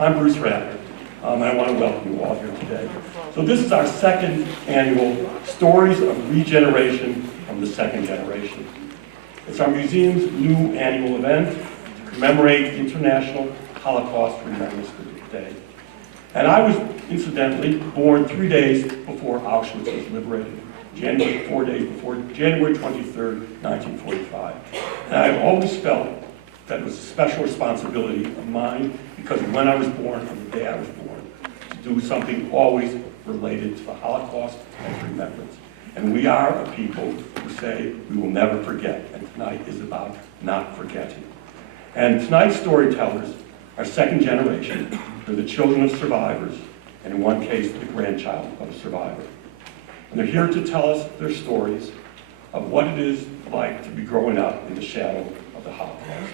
I'm Bruce Ratner, and I want to welcome you all here today. So this is our second annual Stories of Regeneration from the Second Generation. It's our museum's new annual event to commemorate International Holocaust Remembrance Day. And I was, incidentally, born 3 days before Auschwitz was liberated, 4 days before, January 23rd, 1945. And I've always felt that it was a special responsibility of mine because when I was born, on the day I was born, to do something always related to the Holocaust and to remembrance. And we are a people who say we will never forget, and tonight is about not forgetting. And tonight's storytellers are second generation. They're the children of survivors, and in one case, the grandchild of a survivor. And they're here to tell us their stories of what it is like to be growing up in the shadow of the Holocaust.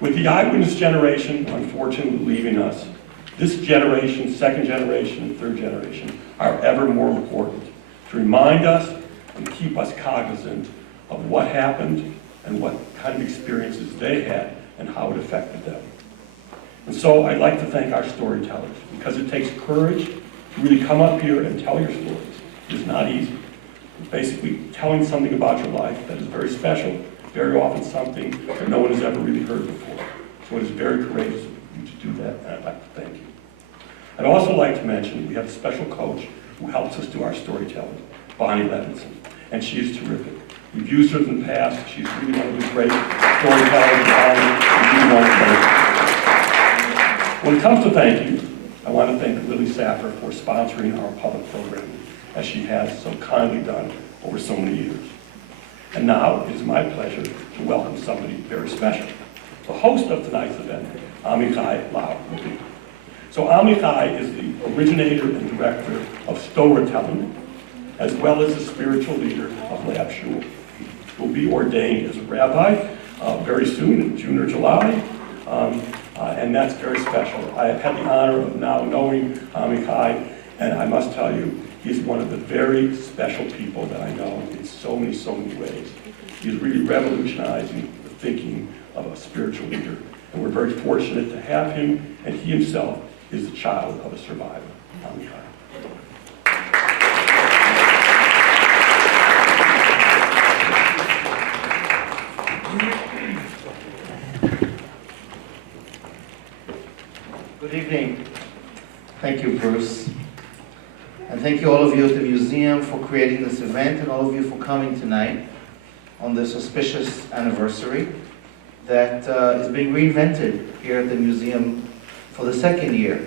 With the eyewitness generation unfortunately leaving us, this generation, second generation, and third generation are ever more important to remind us and keep us cognizant of what happened and what kind of experiences they had and how it affected them. And so I'd like to thank our storytellers because it takes courage to really come up here and tell your stories. It's not easy. It's basically telling something about your life that is very special, very often something that no one has ever really heard before. So it is very courageous of you to do that, and I'd like to thank you. I'd also like to mention we have a special coach who helps us do our storytelling, Bonnie Levison, and she is terrific. We've used her in the past. She's really one of the great storytellers. When it comes to thank you, I want to thank Lily Safran for sponsoring our public programming, as she has so kindly done over so many years. And now it is my pleasure to welcome somebody very special, the host of tonight's event, Amichai Lau-Lavie. So Amichai is the originator and director of Storytellers, as well as the spiritual leader of Lab Shul. He will be ordained as a rabbi very soon, in June or July, and that's very special. I have had the honor of now knowing Amichai, and I must tell you, he's one of the very special people that I know in so many ways. He's really revolutionizing the thinking of a spiritual leader, and we're very fortunate to have him, and he himself is the child of a survivor. Amichai. Good evening. Thank you, Bruce. And thank you all of you at the museum for creating this event and all of you for coming tonight on this auspicious anniversary that is being reinvented here at the museum for the second year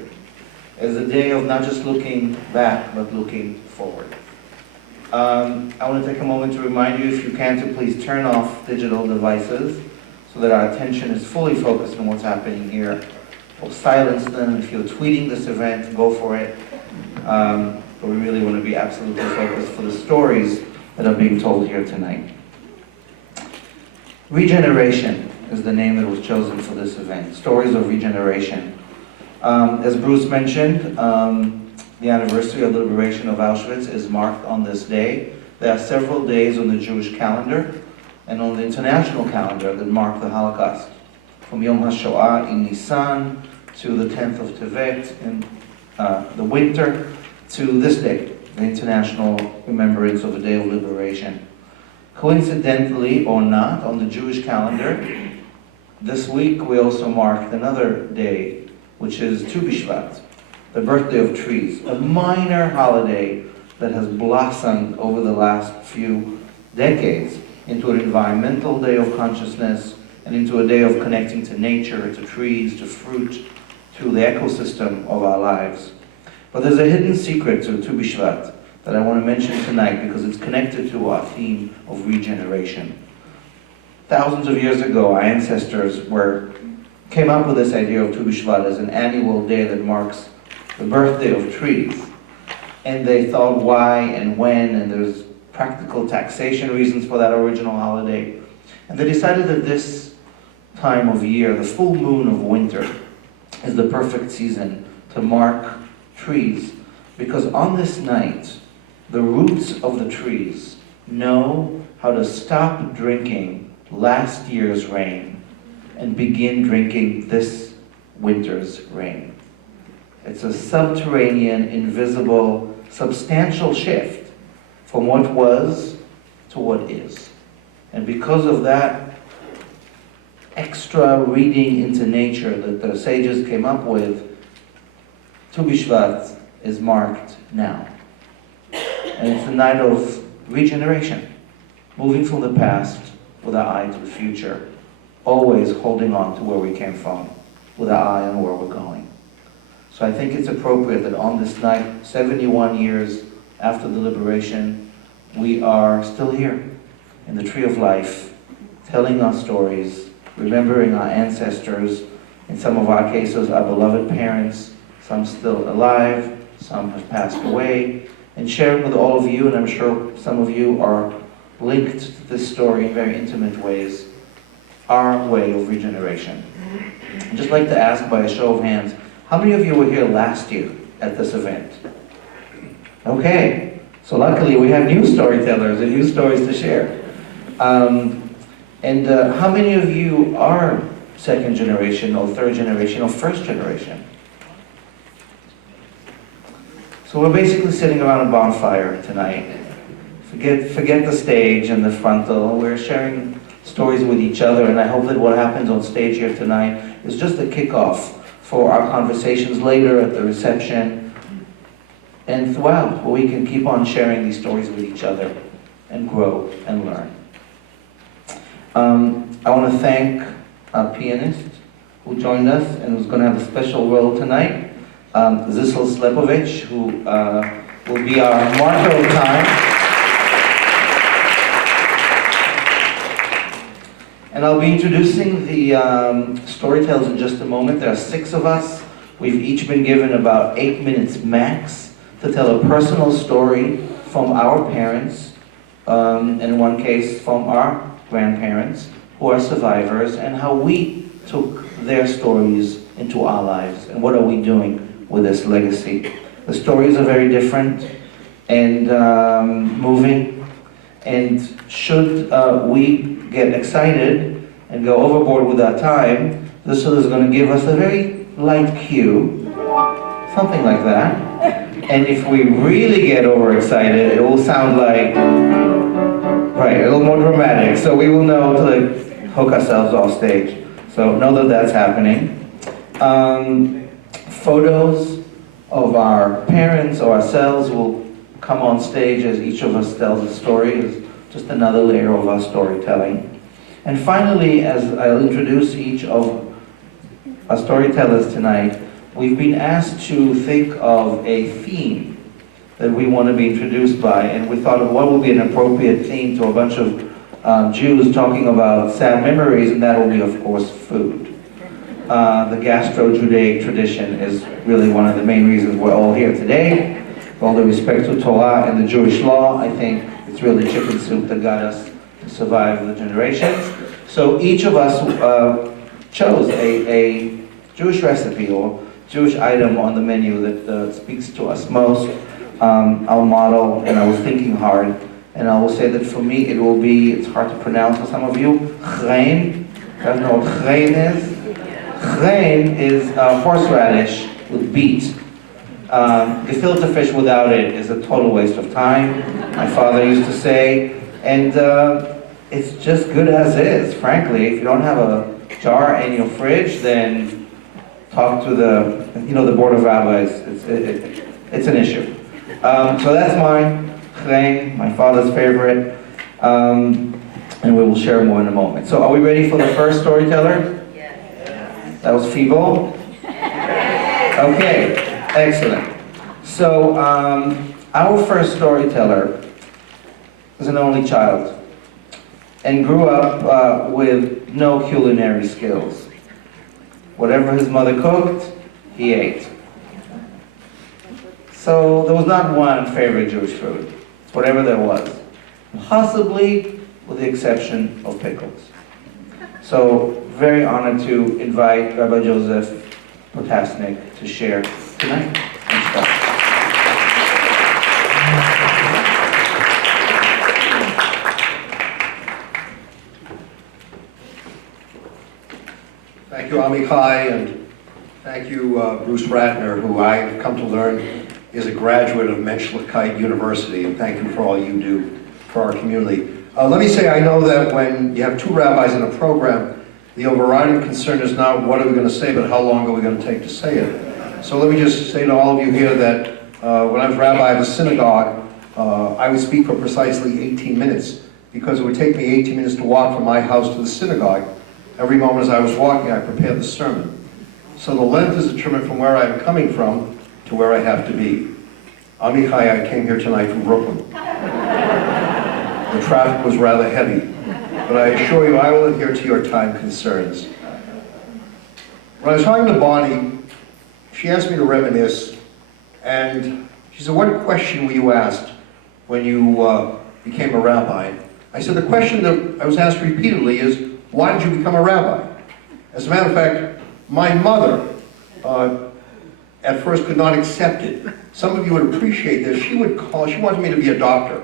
as a day of not just looking back, but looking forward. I want to take a moment to remind you, if you can, to please turn off digital devices so that our attention is fully focused on what's happening here. Or silence them. If you're tweeting this event, go for it. But we really want to be absolutely focused for the stories that are being told here tonight. Regeneration is the name that was chosen for this event. Stories of Regeneration. As Bruce mentioned, the anniversary of the liberation of Auschwitz is marked on this day. There are several days on the Jewish calendar and on the international calendar that mark the Holocaust. From Yom HaShoah in Nisan to the 10th of Tevet in the winter to this day, the International Remembrance of the Day of Liberation. Coincidentally or not, on the Jewish calendar, this week we also marked another day, which is Tu B'Shvat, the birthday of trees, a minor holiday that has blossomed over the last few decades into an environmental day of consciousness and into a day of connecting to nature, to trees, to fruit, to the ecosystem of our lives. But there's a hidden secret to Tu B'Shvat that I want to mention tonight because it's connected to our theme of regeneration. Thousands of years ago, our ancestors came up with this idea of Tu B'Shvat as an annual day that marks the birthday of trees. And they thought why and when, and there's practical taxation reasons for that original holiday. And they decided that this time of year, the full moon of winter, is the perfect season to mark trees, because on this night, the roots of the trees know how to stop drinking last year's rain and begin drinking this winter's rain. It's a subterranean, invisible, substantial shift from what was to what is. And because of that extra reading into nature that the sages came up with, Tu B'Shvat is marked now. And it's a night of regeneration, moving from the past with our eye to the future, always holding on to where we came from, with our eye on where we're going. So I think it's appropriate that on this night, 71 years after the liberation, we are still here in the Tree of Life, telling our stories, remembering our ancestors, in some of our cases, our beloved parents, some still alive, some have passed away, and sharing with all of you, and I'm sure some of you are linked to this story in very intimate ways, our way of regeneration. I'd just like to ask by a show of hands, how many of you were here last year at this event? Okay, so luckily we have new storytellers and new stories to share. How many of you are second generation or third generation or first generation? So we're basically sitting around a bonfire tonight. Forget the stage and the frontal. We're sharing stories with each other, and I hope that what happens on stage here tonight is just a kickoff for our conversations later at the reception and throughout, where we can keep on sharing these stories with each other and grow and learn. I want to thank our pianist who joined us and who's going to have a special role tonight, Zissel Slepovich, who will be our marker of time. And I'll be introducing the storytellers in just a moment. There are 6 of us. We've each been given about 8 minutes max to tell a personal story from our parents, and in one case from our grandparents, who are survivors, and how we took their stories into our lives, and what are we doing with this legacy. The stories are very different and moving, and should we get excited and go overboard with our time, this is going to give us a very light cue, something like that. And if we really get overexcited, it will sound like, right, a little more dramatic. So we will know to hook ourselves off stage. So know that that's happening. Photos of our parents or ourselves will come on stage as each of us tells a story. It's just another layer of our storytelling. And finally, as I'll introduce each of our storytellers tonight, we've been asked to think of a theme that we want to be introduced by, and we thought of what would be an appropriate theme to a bunch of Jews talking about sad memories, and that will be, of course, food. The gastro-Judaic tradition is really one of the main reasons we're all here today. With all the respect to Torah and the Jewish law, I think it's really chicken soup that got us to survive the generations. So each of us chose a Jewish recipe or Jewish item on the menu that speaks to us most. I'll model, and I was thinking hard, and I will say that for me it will be, it's hard to pronounce for some of you, chrein. You guys know what chrein is? Chrein is horseradish with beet. Gefilte fish without it is a total waste of time, my father used to say, and it's just good as is, frankly. If you don't have a jar in your fridge, then talk to the Board of Rabbis. It's an issue. So that's mine, chrein, my father's favorite, and we will share more in a moment. So are we ready for the first storyteller? Yes. That was feeble? Okay, excellent. So our first storyteller is an only child and grew up with no culinary skills. Whatever his mother cooked, he ate. So there was not one favorite Jewish food. It's whatever there was, possibly with the exception of pickles. So very honored to invite Rabbi Joseph Potasnik to share tonight. Thank you, Amichai, and Thank you, Bruce Ratner, who I've come to learn is a graduate of Menschlichkeit University, and thank you for all you do for our community. Let me say, I know that when you have two rabbis in a program, the overriding concern is not what are we going to say, but how long are we going to take to say it. So let me just say to all of you here that when I was rabbi of the synagogue, I would speak for precisely 18 minutes, because it would take me 18 minutes to walk from my house to the synagogue. Every moment as I was walking, I prepared the sermon. So the length is determined from where I'm coming from to where I have to be. Amichai, I came here tonight from Brooklyn. The traffic was rather heavy, but I assure you I will adhere to your time concerns. When I was talking to Bonnie, she asked me to reminisce, and she said, what question were you asked when you became a rabbi? I said, the question that I was asked repeatedly is, why did you become a rabbi? As a matter of fact, my mother at first could not accept it. Some of you would appreciate this. She wanted me to be a doctor.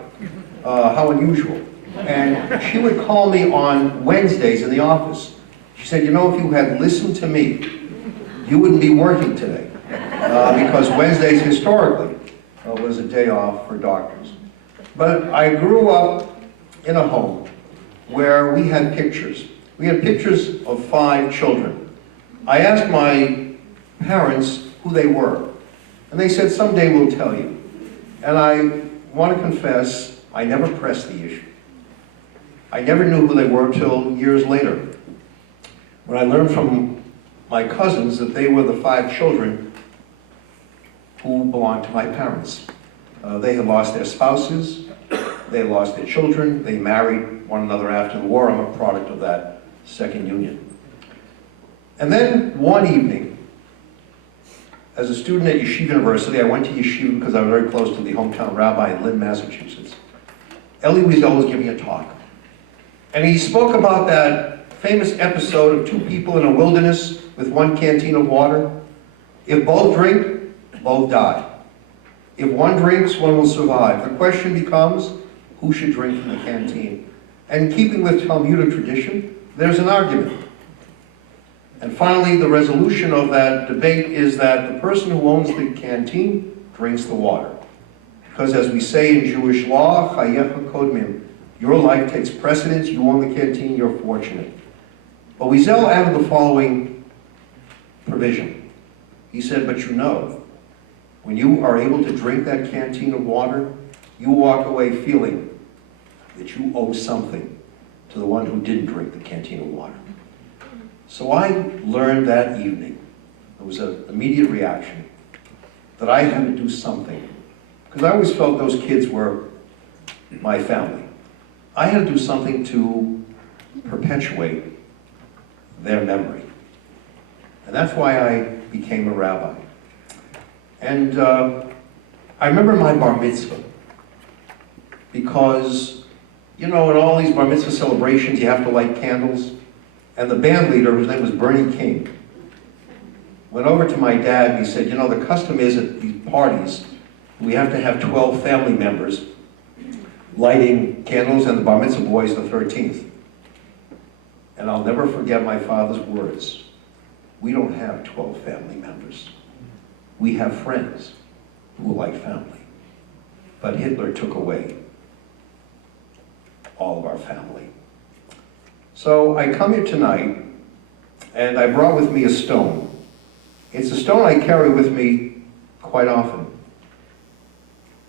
How unusual. And she would call me on Wednesdays in the office. She said, you know, if you had listened to me, you wouldn't be working today. Because Wednesdays historically was a day off for doctors. But I grew up in a home where we had pictures. We had pictures of 5 children. I asked my parents who they were, and they said, someday we'll tell you. And I want to confess, I never pressed the issue. I never knew who they were till years later, when I learned from my cousins that they were the 5 children who belonged to my parents. They had lost their spouses, they had lost their children, they married one another after the war. I'm a product of that second union. And then one evening, as a student at Yeshiva University, I went to Yeshiva because I was very close to the hometown rabbi in Lynn, Massachusetts. Elie Wiesel was giving a talk. And he spoke about that famous episode of 2 people in a wilderness with 1 canteen of water. If both drink, both die. If one drinks, one will survive. The question becomes, who should drink from the canteen? And keeping with Talmudic tradition, there's an argument. And finally, the resolution of that debate is that the person who owns the canteen drinks the water. Because as we say in Jewish law, chayecha kodmim, your life takes precedence, you own the canteen, you're fortunate. But Wiesel added the following provision. He said, but you know, when you are able to drink that canteen of water, you walk away feeling that you owe something to the one who didn't drink the canteen of water. So I learned that evening, there was an immediate reaction, that I had to do something. Because I always felt those kids were my family. I had to do something to perpetuate their memory. And that's why I became a rabbi. And I remember my bar mitzvah, because, you know, in all these bar mitzvah celebrations, you have to light candles. And the band leader, whose name was Bernie King, went over to my dad and he said, you know, the custom is at these parties, we have to have 12 family members lighting candles, and the bar mitzvah boy is the 13th. And I'll never forget my father's words. We don't have 12 family members. We have friends who are like family. But Hitler took away all of our family. So I come here tonight, and I brought with me a stone. It's a stone I carry with me quite often.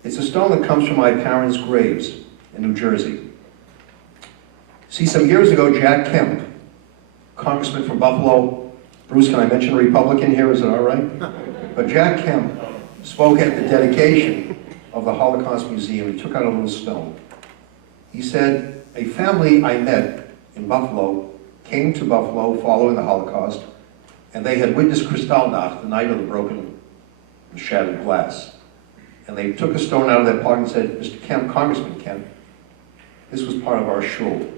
It's a stone that comes from my parents' graves in New Jersey. See, some years ago, Jack Kemp, congressman from Buffalo. Bruce, can I mention a Republican here? Is it all right? But Jack Kemp spoke at the dedication of the Holocaust Museum. He took out a little stone. He said, a family I met in Buffalo came to Buffalo following the Holocaust, and they had witnessed Kristallnacht, the night of the broken and shattered glass. And they took a stone out of their pocket and said, Mr. Kemp, Congressman Kemp, this was part of our shul.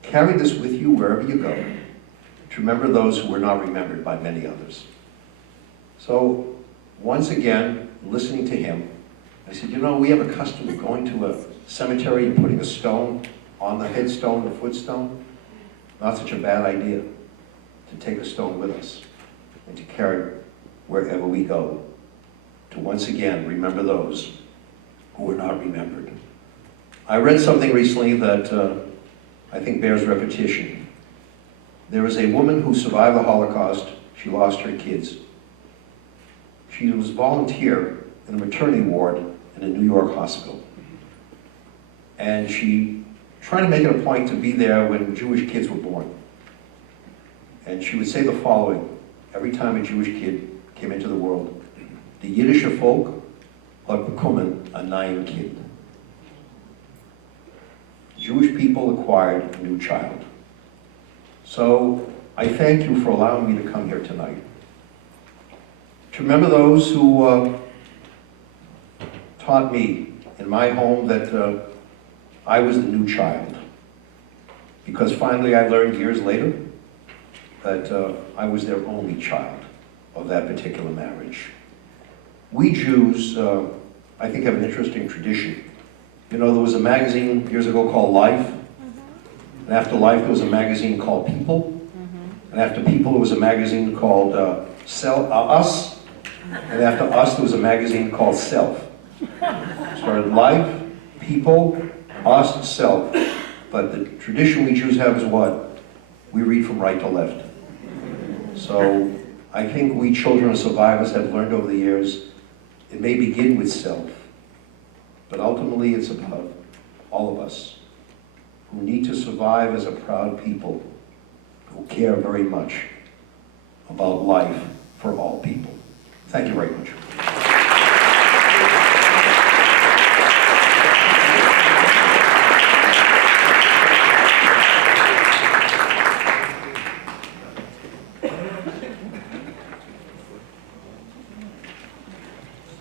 Carry this with you wherever you go, to remember those who were not remembered by many others. So, once again, listening to him, I said, you know, we have a custom of going to a cemetery and putting a stone on the headstone, the footstone. Not such a bad idea to take a stone with us. and to carry it wherever we go, to once again remember those who were not remembered. I read something recently that I think bears repetition. There is a woman who survived the Holocaust. She lost her kids. She was a volunteer in a maternity ward in a New York hospital. And she tried to make it a point to be there when Jewish kids were born. And she would say the following every time a Jewish kid came into the world: "The Yiddische Volk hat bekommen a neuen Kind." Jewish people acquired a new child. So I thank you for allowing me to come here tonight, to remember those who taught me in my home that I was the new child. Because finally I learned years later that I was their only child of that particular marriage. We Jews, I think, have an interesting tradition. You know, there was a magazine years ago called Life, and after Life there was a magazine called People, and after People there was a magazine called Us, and after Us there was a magazine called Self. Started Life, People, Us, Self. But the tradition we Jews have is what? We read from right to left. So I think we children of survivors have learned over the years, it may begin with self, but ultimately it's about all of us who need to survive as a proud people who care very much about life for all people. Thank you very much.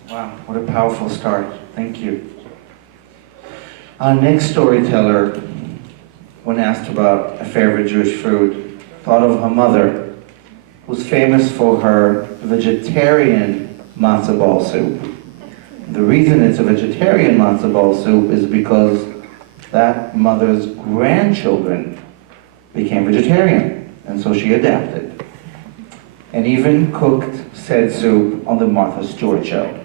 Wow, what a powerful start. Thank you. Our next storyteller, when asked about a favorite Jewish food, thought of her mother, who's famous for her vegetarian matzo ball soup. The reason it's a vegetarian matzo ball soup is because that mother's grandchildren became vegetarian, and so she adapted, and even cooked said soup on the Martha Stewart show.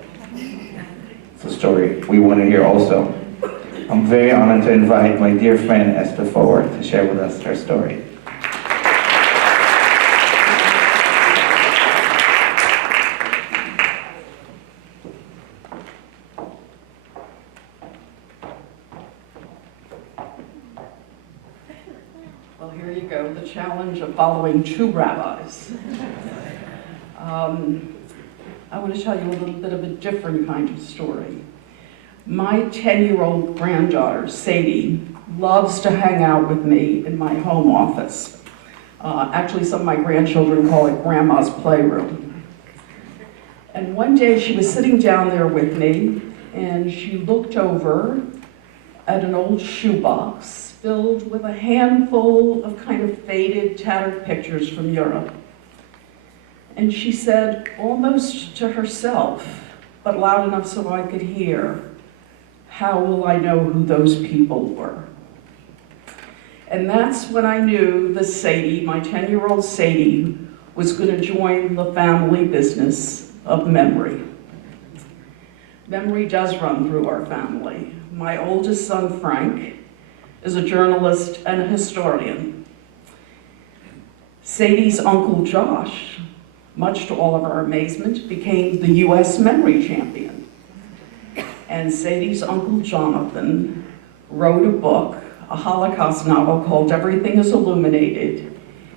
It's a story we want to hear also. I'm very honored to invite my dear friend Esther Foer to share with us her story. Well, here you go, the challenge of following two rabbis. I want to tell you a little bit of a different kind of story. My 10-year-old granddaughter, Sadie, loves to hang out with me in my home office. Actually, some of my grandchildren call it Grandma's playroom. And one day she was sitting down there with me, and she looked over at an old shoebox filled with a handful of kind of faded, tattered pictures from Europe. And she said, almost to herself, but loud enough so I could hear, "How will I know who those people were?" And that's when I knew that Sadie, my 10-year-old Sadie, was going to join the family business of memory. Memory does run through our family. My oldest son, Frank, is a journalist and a historian. Sadie's uncle, Josh, much to all of our amazement, became the U.S. memory champion. And Sadie's uncle, Jonathan, wrote a book, a Holocaust novel called Everything is Illuminated,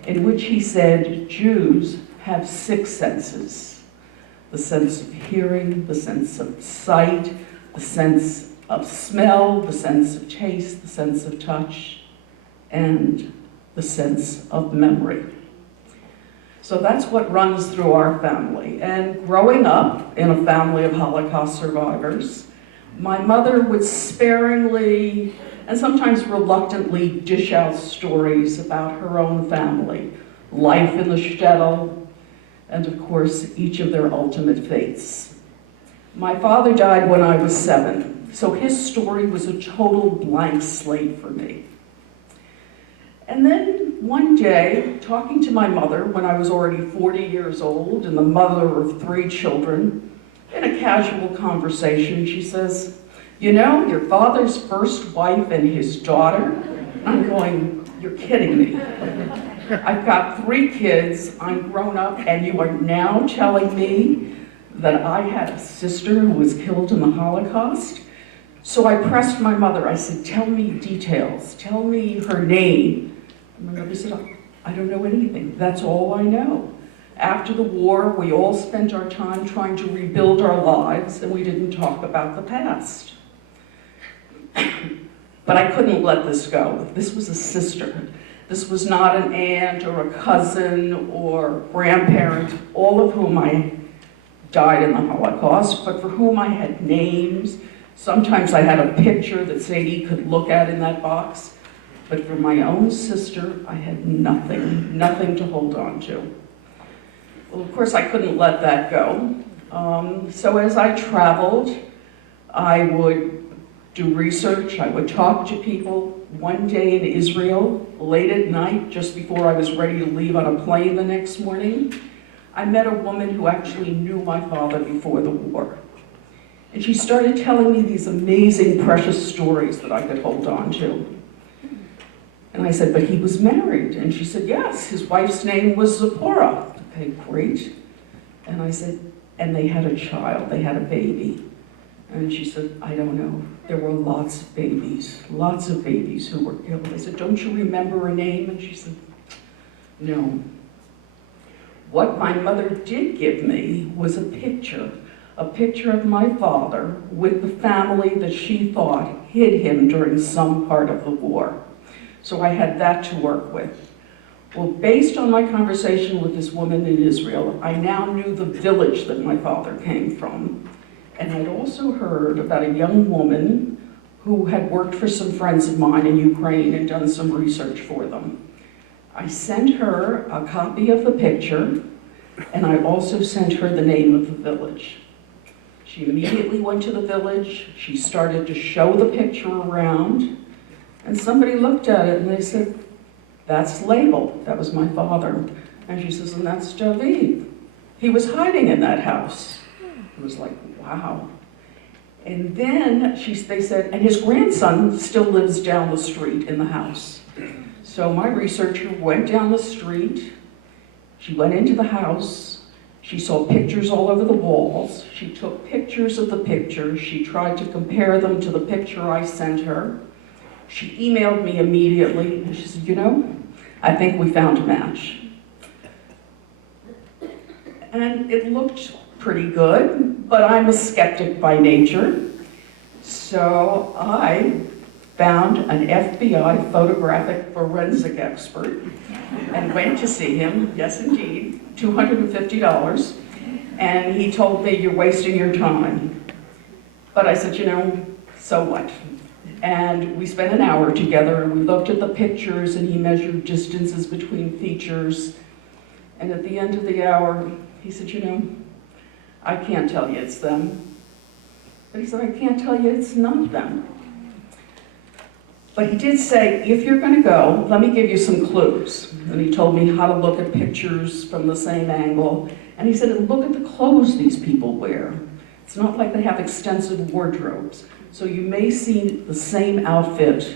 in which he said Jews have 6 senses: the sense of hearing, the sense of sight, the sense of smell, the sense of taste, the sense of touch, and the sense of memory. So that's what runs through our family. And growing up in a family of Holocaust survivors, my mother would sparingly and sometimes reluctantly dish out stories about her own family, life in the shtetl, and of course, each of their ultimate fates. My father died when I was 7, so his story was a total blank slate for me. And then one day, talking to my mother when I was already 40 years old and the mother of 3 children, in a casual conversation, she says, "You know, your father's first wife and his daughter?" I'm going, "You're kidding me. I've got 3 kids, I'm grown up, and you are now telling me that I had a sister who was killed in the Holocaust?" So I pressed my mother. I said, "Tell me details. Tell me her name." And my mother said, "I don't know anything. That's all I know. After the war, we all spent our time trying to rebuild our lives, and we didn't talk about the past." But I couldn't let this go. This was a sister. This was not an aunt or a cousin or grandparent, all of whom I died in the Holocaust, but for whom I had names. Sometimes I had a picture that Sadie could look at in that box. But for my own sister, I had nothing to hold on to. Well, of course, I couldn't let that go. So as I traveled, I would do research, I would talk to people. One day in Israel, late at night, just before I was ready to leave on a plane the next morning, I met a woman who actually knew my father before the war. And she started telling me these amazing, precious stories that I could hold on to. And I said, "But he was married." And she said, "Yes, his wife's name was Zipporah." Okay, great. And I said, "And they had a child, they had a baby." And she said, "I don't know. There were lots of babies who were killed." I said, "Don't you remember a name?" And she said, "No." What my mother did give me was a picture of my father with the family that she thought hid him during some part of the war. So I had that to work with. Well, based on my conversation with this woman in Israel, I now knew the village that my father came from. And I'd also heard about a young woman who had worked for some friends of mine in Ukraine and done some research for them. I sent her a copy of the picture, and I also sent her the name of the village. She immediately went to the village, she started to show the picture around, and somebody looked at it and they said, "That's labeled, that was my father." And she says, "And that's David. He was hiding in that house." It was like, wow. And then they said, "And his grandson still lives down the street in the house." So my researcher went down the street, she went into the house, she saw pictures all over the walls, she took pictures of the pictures, she tried to compare them to the picture I sent her. She emailed me immediately, and she said, "You know, I think we found a match." And it looked pretty good, but I'm a skeptic by nature. So I found an FBI photographic forensic expert and went to see him, yes indeed, $250, and he told me, "You're wasting your time." But I said, "You know, so what?" And we spent an hour together and we looked at the pictures and he measured distances between features. And at the end of the hour, he said, "You know, I can't tell you it's them." But he said, "I can't tell you it's not them." But he did say, "If you're going to go, let me give you some clues." And he told me how to look at pictures from the same angle. And he said, "And look at the clothes these people wear. It's not like they have extensive wardrobes. So you may see the same outfit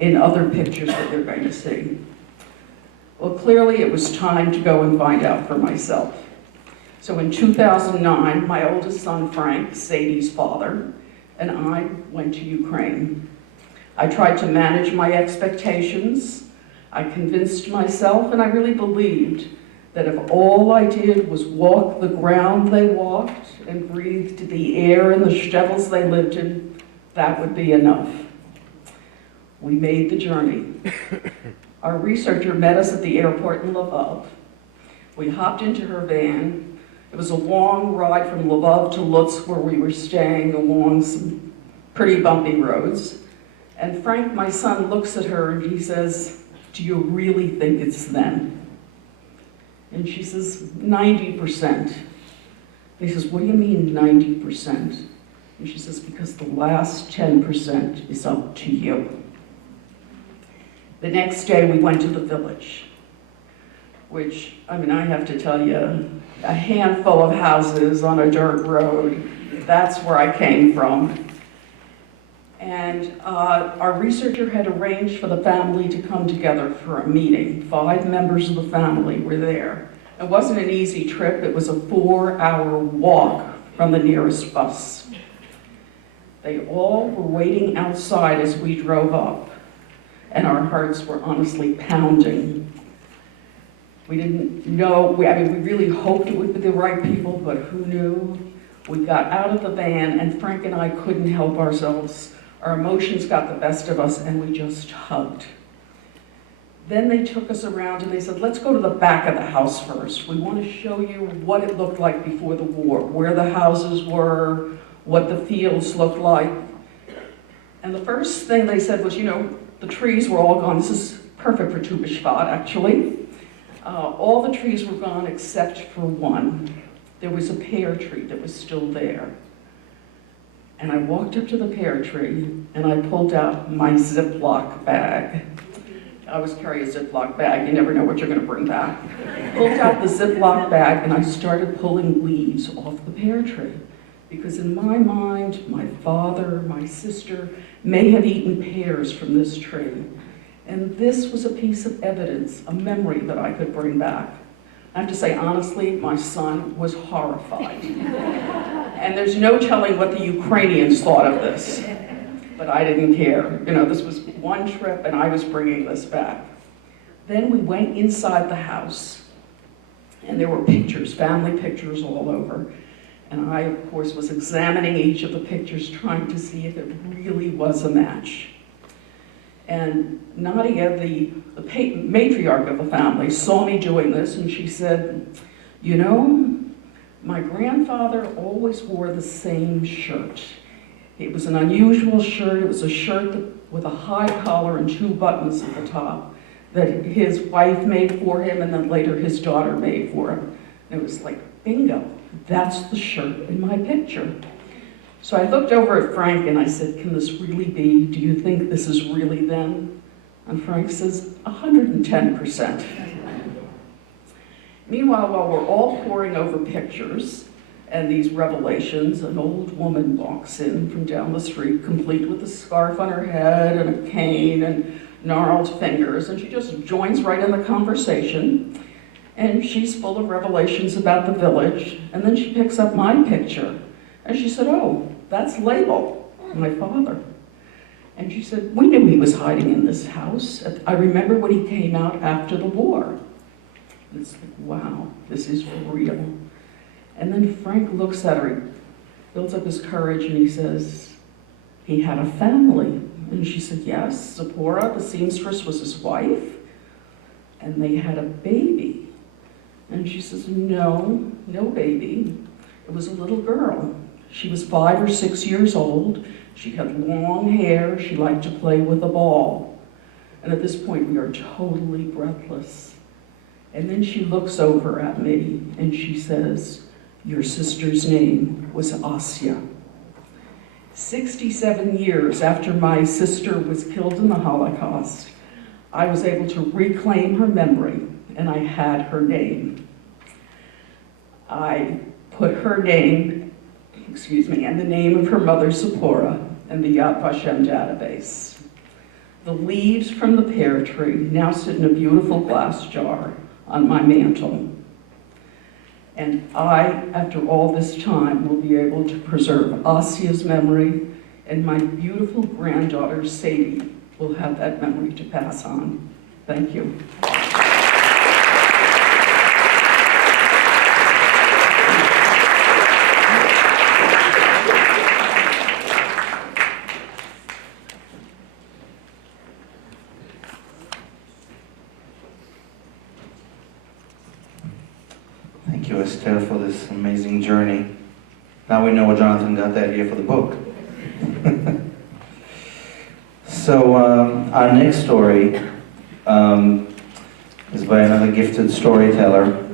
in other pictures that you're going to see." Well, clearly it was time to go and find out for myself. So in 2009, my oldest son, Frank, Sadie's father, and I went to Ukraine. I tried to manage my expectations. I convinced myself, and I really believed, that if all I did was walk the ground they walked and breathed the air in the shtevels they lived in, that would be enough. We made the journey. Our researcher met us at the airport in Lvov. We hopped into her van. It was a long ride from Lvov to Lutsk, where we were staying along some pretty bumpy roads. And Frank, my son, looks at her and he says, "Do you really think it's them?" And she says, 90%. And he says, "What do you mean 90%? And she says, "Because the last 10% is up to you." The next day we went to the village. which, I mean, I have to tell you, a handful of houses on a dirt road, that's where I came from. And our researcher had arranged for the family to come together for a meeting. 5 members of the family were there. It wasn't an easy trip. It was a 4-hour walk from the nearest bus. They all were waiting outside as we drove up, and our hearts were honestly pounding. We didn't know, we really hoped it would be the right people, but who knew? We got out of the van, and Frank and I couldn't help ourselves. Our emotions got the best of us, and we just hugged. Then they took us around and they said, let's go to the back of the house first. We want to show you what it looked like before the war, where the houses were, what the fields looked like. And the first thing they said was, the trees were all gone. This is perfect for Tu B'Shvat, actually. All the trees were gone except for one. There was a pear tree that was still there. And I walked up to the pear tree and I pulled out my Ziploc bag. I always carry a Ziploc bag, you never know what you're gonna bring back. Pulled out the Ziploc bag and I started pulling leaves off the pear tree. Because in my mind, my father, my sister may have eaten pears from this tree. And this was a piece of evidence, a memory that I could bring back. I have to say, honestly, my son was horrified. And there's no telling what the Ukrainians thought of this. But I didn't care. This was one trip and I was bringing this back. Then we went inside the house and there were pictures, family pictures all over. And I, of course, was examining each of the pictures, trying to see if it really was a match. And Nadia, the matriarch of the family, saw me doing this and she said, my grandfather always wore the same shirt. It was an unusual shirt. It was a shirt with a high collar and 2 buttons at the top that his wife made for him and then later his daughter made for him. And it was like, bingo, that's the shirt in my picture. So I looked over at Frank and I said, can this really be? Do you think this is really them? And Frank says, 110%. Meanwhile, while we're all poring over pictures and these revelations, an old woman walks in from down the street, complete with a scarf on her head and a cane and gnarled fingers, and she just joins right in the conversation. And she's full of revelations about the village, and then she picks up my picture. And she said, oh, that's Label, my father. And she said, we knew he was hiding in this house. I remember when he came out after the war. And it's like, wow, this is real. And then Frank looks at her, builds up his courage, and he says, he had a family. And she said, yes, Zipporah, the seamstress, was his wife. And they had a baby. And she says, no baby. It was a little girl. She was 5 or 6 years old. She had long hair. She liked to play with a ball. And at this point, we are totally breathless. And then she looks over at me and she says, your sister's name was Asya. 67 years after my sister was killed in the Holocaust, I was able to reclaim her memory, and I had her name. I put her name, and the name of her mother, Zipporah, in the Yad Vashem database. The leaves from the pear tree now sit in a beautiful glass jar on my mantle. And I, after all this time, will be able to preserve Asia's memory, and my beautiful granddaughter, Sadie, will have that memory to pass on. Thank you. Thank you, Esther, for this amazing journey. Now we know where Jonathan got the idea for the book. So our next story is by another gifted storyteller.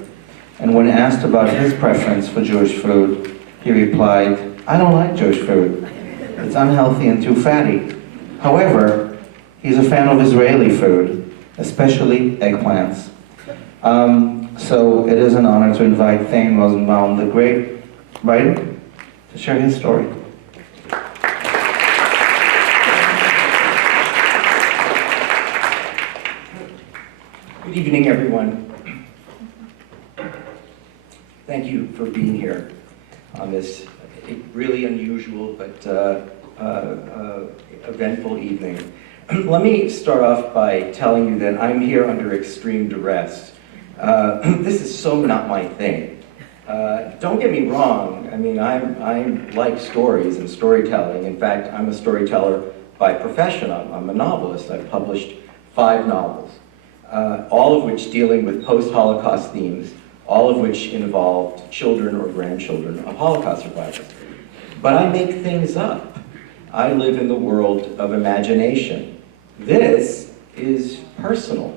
And when asked about his preference for Jewish food, he replied, I don't like Jewish food. It's unhealthy and too fatty. However, he's a fan of Israeli food, especially eggplants. So it is an honor to invite Thang Rosenbaum, the great writer, to share his story. Good evening, everyone. Thank you for being here on this really unusual but eventful evening. Let me start off by telling you that I'm here under extreme duress. This is so not my thing. Don't get me wrong. I mean, I like stories and storytelling. In fact, I'm a storyteller by profession. I'm a novelist. I've published 5 novels, all of which dealing with post-Holocaust themes, all of which involved children or grandchildren of Holocaust survivors. But I make things up. I live in the world of imagination. This is personal.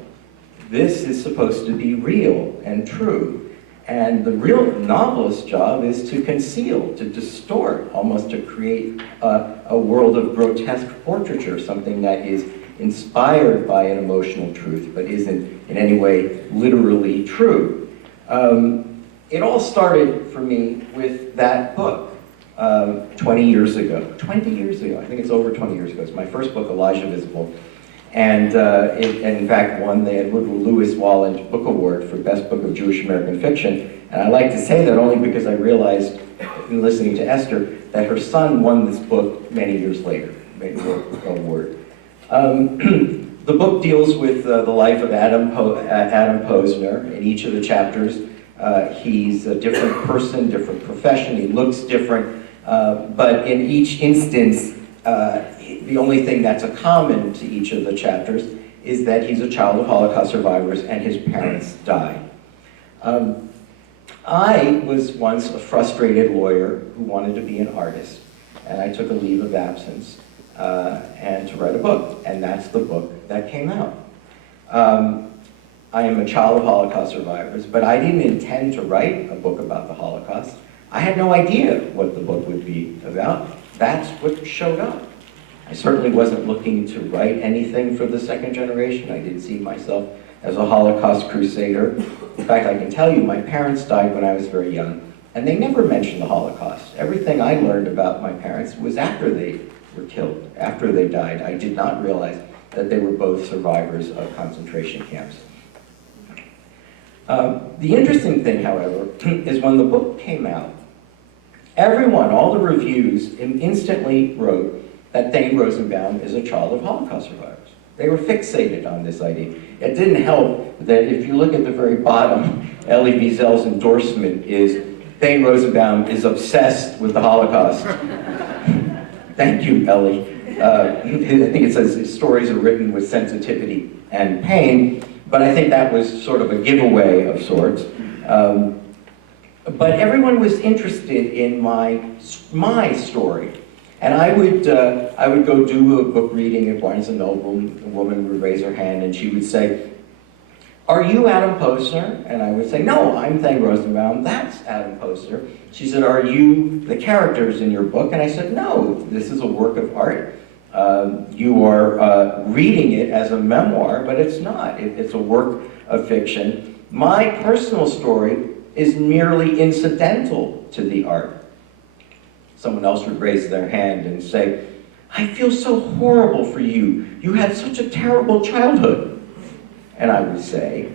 This is supposed to be real and true. And the real novelist's job is to conceal, to distort, almost to create a world of grotesque portraiture, something that is inspired by an emotional truth, but isn't in any way literally true. It all started for me with that book 20 years ago. 20 years ago, I think it's over 20 years ago. It's my first book, Elijah Visible. And it, in fact, won the Edward Lewis Walland Book Award for Best Book of Jewish American Fiction. And I like to say that only because I realized, in listening to Esther, that her son won this book many years later, made the award. The book deals with the life of Adam Posner. In each of the chapters, he's a different person, different profession, he looks different, but in each instance, the only thing that's a common to each of the chapters is that he's a child of Holocaust survivors and his parents died. I was once a frustrated lawyer who wanted to be an artist, and I took a leave of absence and to write a book, and that's the book that came out. I am a child of Holocaust survivors, but I didn't intend to write a book about the Holocaust. I had no idea what the book would be about. That's what showed up. I certainly wasn't looking to write anything for the second generation. I didn't see myself as a Holocaust crusader. In fact, I can tell you, my parents died when I was very young, and they never mentioned the Holocaust. Everything I learned about my parents was after they were killed, after they died. I did not realize that they were both survivors of concentration camps. The interesting thing, however, is when the book came out, everyone, all the reviews, instantly wrote that Thang Rosenbaum is a child of Holocaust survivors. They were fixated on this idea. It didn't help that if you look at the very bottom, Elie Wiesel's endorsement is, Thang Rosenbaum is obsessed with the Holocaust. Thank you, Elie. I think it says his stories are written with sensitivity and pain, but I think that was sort of a giveaway of sorts. But everyone was interested in my story. And I would go do a book reading at Barnes & Noble. A woman would raise her hand and she would say, "Are you Adam Posner?" And I would say, "No, I'm Thang Rosenbaum, that's Adam Posner." She said, "Are you the characters in your book?" And I said, "No, this is a work of art. You are reading it as a memoir, but it's not. It's a work of fiction. My personal story is merely incidental to the art." Someone else would raise their hand and say, "I feel so horrible for you. You had such a terrible childhood." And I would say,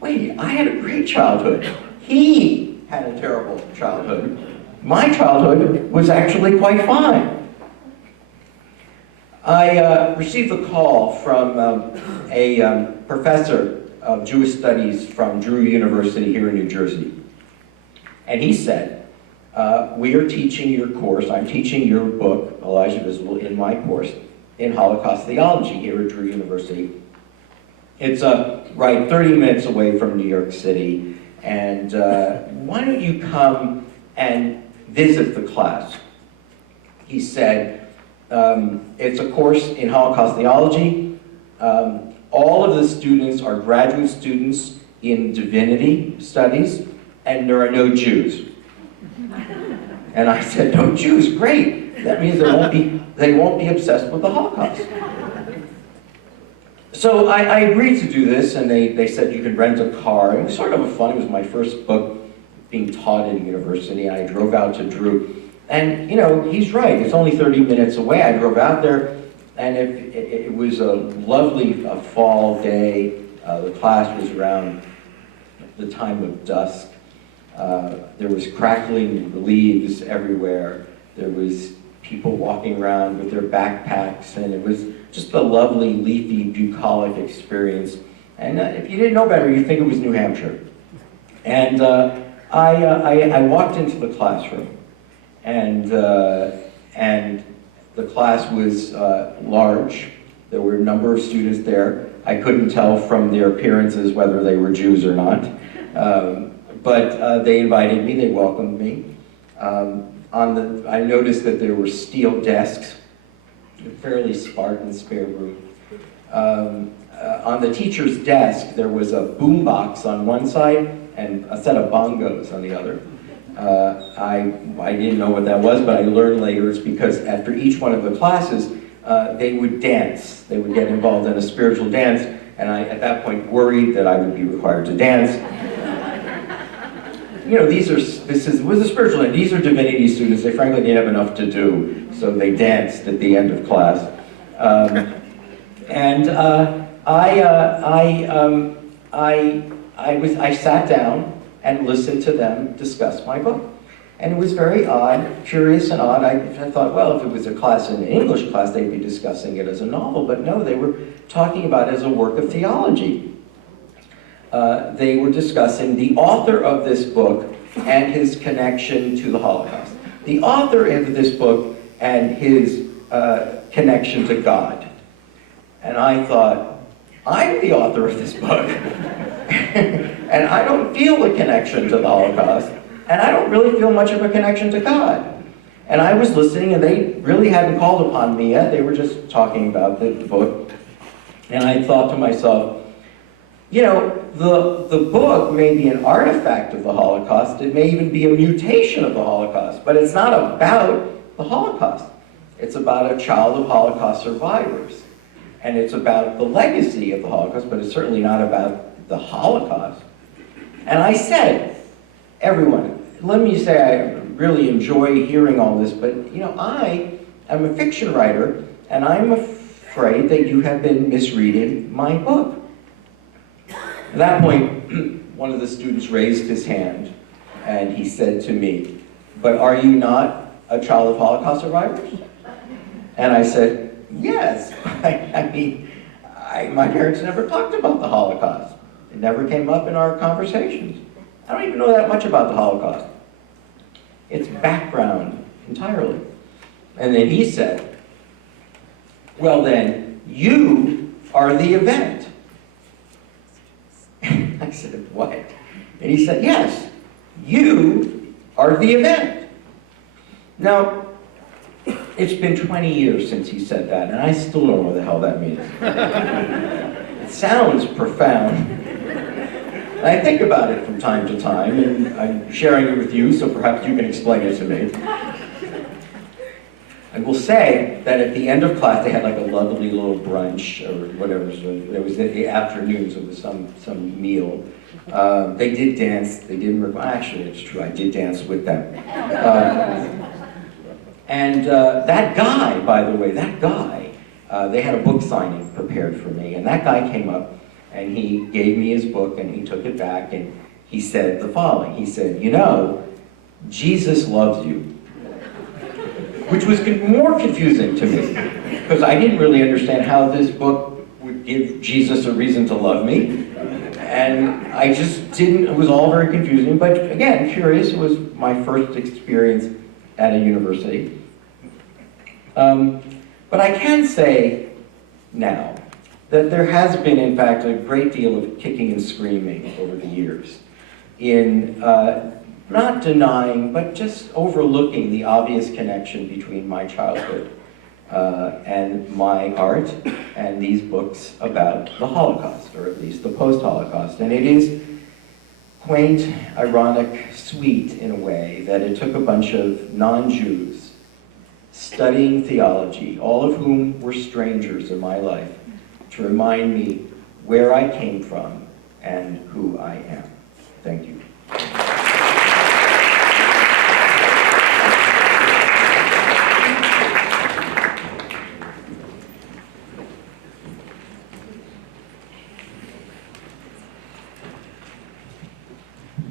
"Wait, I had a great childhood. He had a terrible childhood. My childhood was actually quite fine." I received a call from a professor of Jewish studies from Drew University here in New Jersey. And he said, "We are teaching your course, I'm teaching your book, Elijah Visible, in my course in Holocaust theology here at Drew University. It's right 30 minutes away from New York City, and why don't you come and visit the class?" He said, "It's a course in Holocaust theology. All of the students are graduate students in divinity studies, and there are no Jews." And I said, "No Jews, great. That means they won't be obsessed with the Holocaust." So I agreed to do this, and they said you could rent a car. It was sort of fun. It was my first book being taught in university. I drove out to Drew. And, you know, he's right. It's only 30 minutes away. I drove out there, and it was a lovely fall day. The class was around the time of dusk. There was crackling leaves everywhere. There was people walking around with their backpacks, and it was just a lovely, leafy, bucolic experience. And if you didn't know better, you'd think it was New Hampshire. And I walked into the classroom, and the class was large. There were a number of students there. I couldn't tell from their appearances whether they were Jews or not. But they invited me, they welcomed me. I noticed that there were steel desks, a fairly Spartan spare room. On the teacher's desk, there was a boombox on one side and a set of bongos on the other. I didn't know what that was, but I learned later it's because after each one of the classes, they would dance. They would get involved in a spiritual dance, and I, at that point, worried that I would be required to dance. You know, this was a spiritual dance. These are divinity students. They frankly didn't have enough to do, so they danced at the end of class. I sat down and listened to them discuss my book. And it was very odd, curious and odd. I thought, well, if it was a class, an English class, they'd be discussing it as a novel. But no, they were talking about it as a work of theology. They were discussing the author of this book and his connection to the Holocaust. The author of this book and his connection to God. And I thought, I'm the author of this book. And I don't feel a connection to the Holocaust. And I don't really feel much of a connection to God. And I was listening, and they really hadn't called upon me yet. They were just talking about the book. And I thought to myself, you know, the book may be an artifact of the Holocaust. It may even be a mutation of the Holocaust. But it's not about the Holocaust. It's about a child of Holocaust survivors. And it's about the legacy of the Holocaust, but it's certainly not about the Holocaust. And I said, everyone, let me say I really enjoy hearing all this, but you know, I am a fiction writer, and I'm afraid that you have been misreading my book. At that point, one of the students raised his hand, and he said to me, but are you not a child of Holocaust survivors? And I said, yes. My parents never talked about the Holocaust. It never came up in our conversations. I don't even know that much about the Holocaust. It's background entirely. And then he said, well then, you are the event. I said, what? And he said, yes, you are the event. Now, it's been 20 years since he said that, and I still don't know what the hell that means. It sounds profound. I think about it from time to time, and I'm sharing it with you, so perhaps you can explain it to me. I will say that at the end of class, they had like a lovely little brunch, or whatever, so it was in the afternoon, so it was some meal. They did dance, they didn't, actually, it's true, I did dance with them. That guy, by the way, they had a book signing prepared for me, and that guy came up, and he gave me his book, and he took it back, and he said the following. He said, you know, Jesus loves you. Which was more confusing to me, because I didn't really understand how this book would give Jesus a reason to love me. And I just didn't, it was all very confusing, but again, curious. It was my first experience at a university. But I can say now that there has been, in fact, a great deal of kicking and screaming over the years in not denying, but just overlooking the obvious connection between my childhood and my art and these books about the Holocaust, or at least the post-Holocaust. And it is quaint, ironic, sweet in a way that it took a bunch of non-Jews studying theology, all of whom were strangers in my life, to remind me where I came from and who I am. Thank you.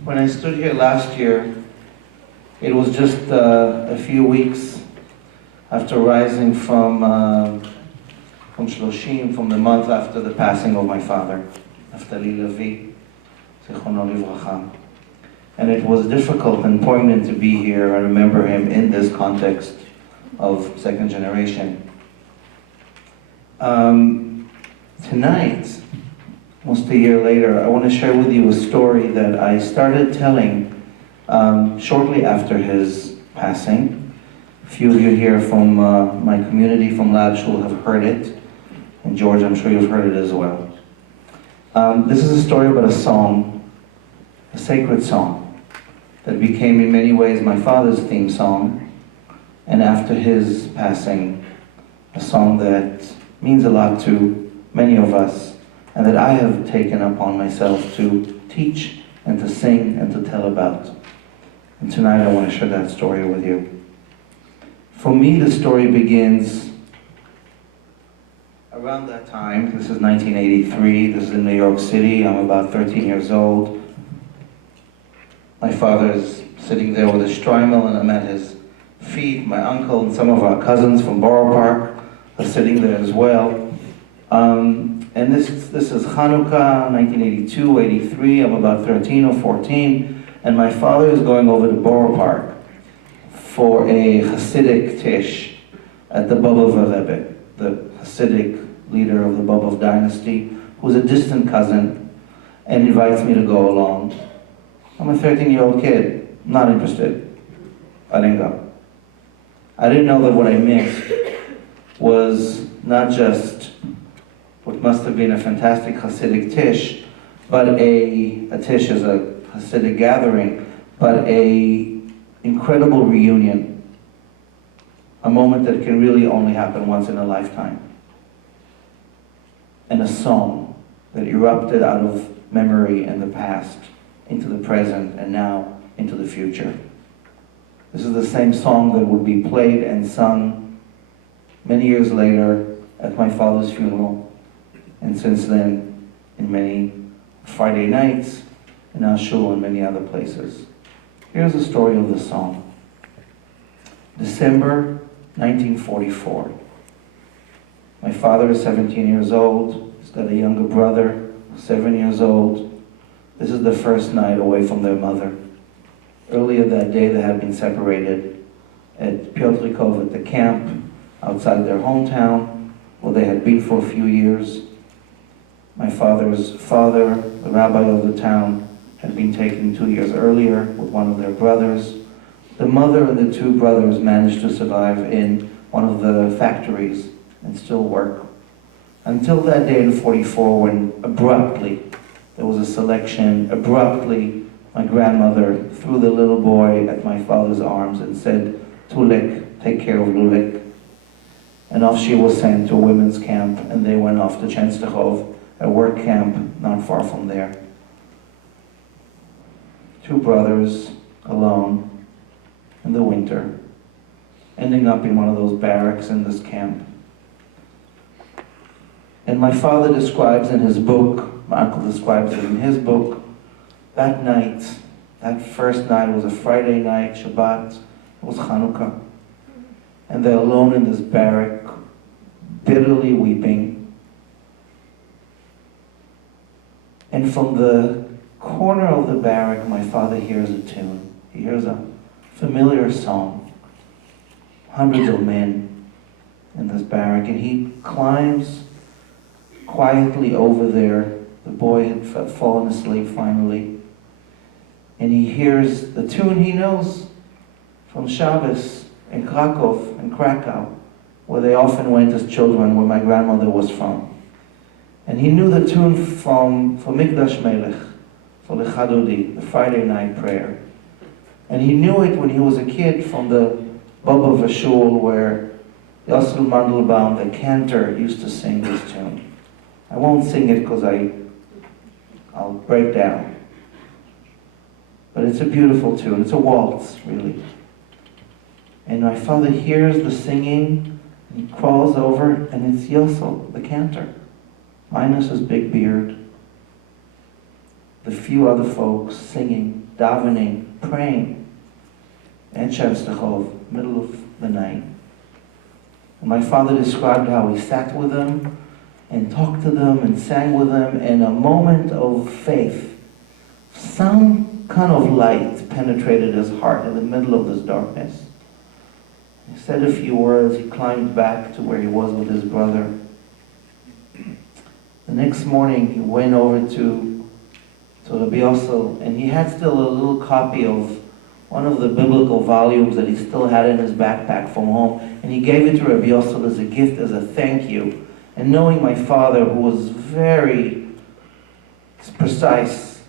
When I stood here last year, it was just a few weeks after rising from Shloshim, from the month after the passing of my father, Amichai Lau-Lavie, Zichrono Livracha. And it was difficult and poignant to be here. I remember him in this context of second generation. Tonight, almost a year later, I want to share with you a story that I started telling shortly after his passing. A few of you here from my community, from Lab Shul, have heard it. And George, I'm sure you've heard it as well. This is a story about a song, a sacred song, that became in many ways my father's theme song, and after his passing, a song that means a lot to many of us, and that I have taken upon myself to teach and to sing and to tell about. And tonight I want to share that story with you. For me, the story begins around that time. This is 1983, this is in New York City. I'm about 13 years old. My father is sitting there with a shtreimel, and I'm at his feet. My uncle and some of our cousins from Borough Park are sitting there as well. And this is Hanukkah, 1982, 83. I'm about 13 or 14, and my father is going over to Borough Park for a Hasidic tish at the Bobov Rebbe, the Hasidic leader of the Bobov dynasty, who's a distant cousin, and invites me to go along. I'm a 13-year-old kid, not interested. I didn't go. I didn't know that what I missed was not just what must have been a fantastic Hasidic tish, but a tish is a Hasidic gathering, but a incredible reunion. A moment that can really only happen once in a lifetime. And a song that erupted out of memory and the past into the present and now into the future. This is the same song that would be played and sung many years later at my father's funeral, and since then in many Friday nights in our shul and many other places. Here's the story of the song. December 1944. My father is 17 years old. He's got a younger brother, 7 years old. This is the first night away from their mother. Earlier that day they had been separated at Piotrikov at the camp outside their hometown, where they had been for a few years. My father's father, the rabbi of the town, had been taken 2 years earlier with one of their brothers. The mother and the two brothers managed to survive in one of the factories and still work. Until that day in 44, when abruptly there was a selection, abruptly my grandmother threw the little boy at my father's arms and said, "Tulek, take care of Lulek." And off she was sent to a women's camp, and they went off to Chenstochov, a work camp not far from there. Two brothers alone in the winter, ending up in one of those barracks in this camp. And my father describes in his book, my uncle describes it in his book, that night, that first night, it was a Friday night, Shabbat, it was Hanukkah. And they're alone in this barrack, bitterly weeping. And from the corner of the barrack, my father hears a tune. He hears a familiar song. Hundreds of men in this barrack, and he climbs quietly over there. The boy had fallen asleep finally, and he hears the tune he knows from Shabbos in Krakow, where they often went as children, where my grandmother was from. And he knew the tune for Mikdash Melech, for the Chadodi, the Friday night prayer. And he knew it when he was a kid from the Baba Shul, where Yosel Mandelbaum, the cantor, used to sing this tune. I won't sing it because I'll break down. But it's a beautiful tune. It's a waltz, really. And my father hears the singing, and he crawls over, and it's Yosel, the cantor, minus his big beard. The few other folks singing, davening, praying. And Shenstachov, middle of the night. And my father described how he sat with them and talked to them and sang with them in a moment of faith. Some kind of light penetrated his heart in the middle of this darkness. He said a few words, he climbed back to where he was with his brother. The next morning he went over to Rabbi Yosel, and he had still a little copy of one of the biblical volumes that he still had in his backpack from home, and he gave it to Rabbi Yosel as a gift, as a thank you. And knowing my father, who was very precise,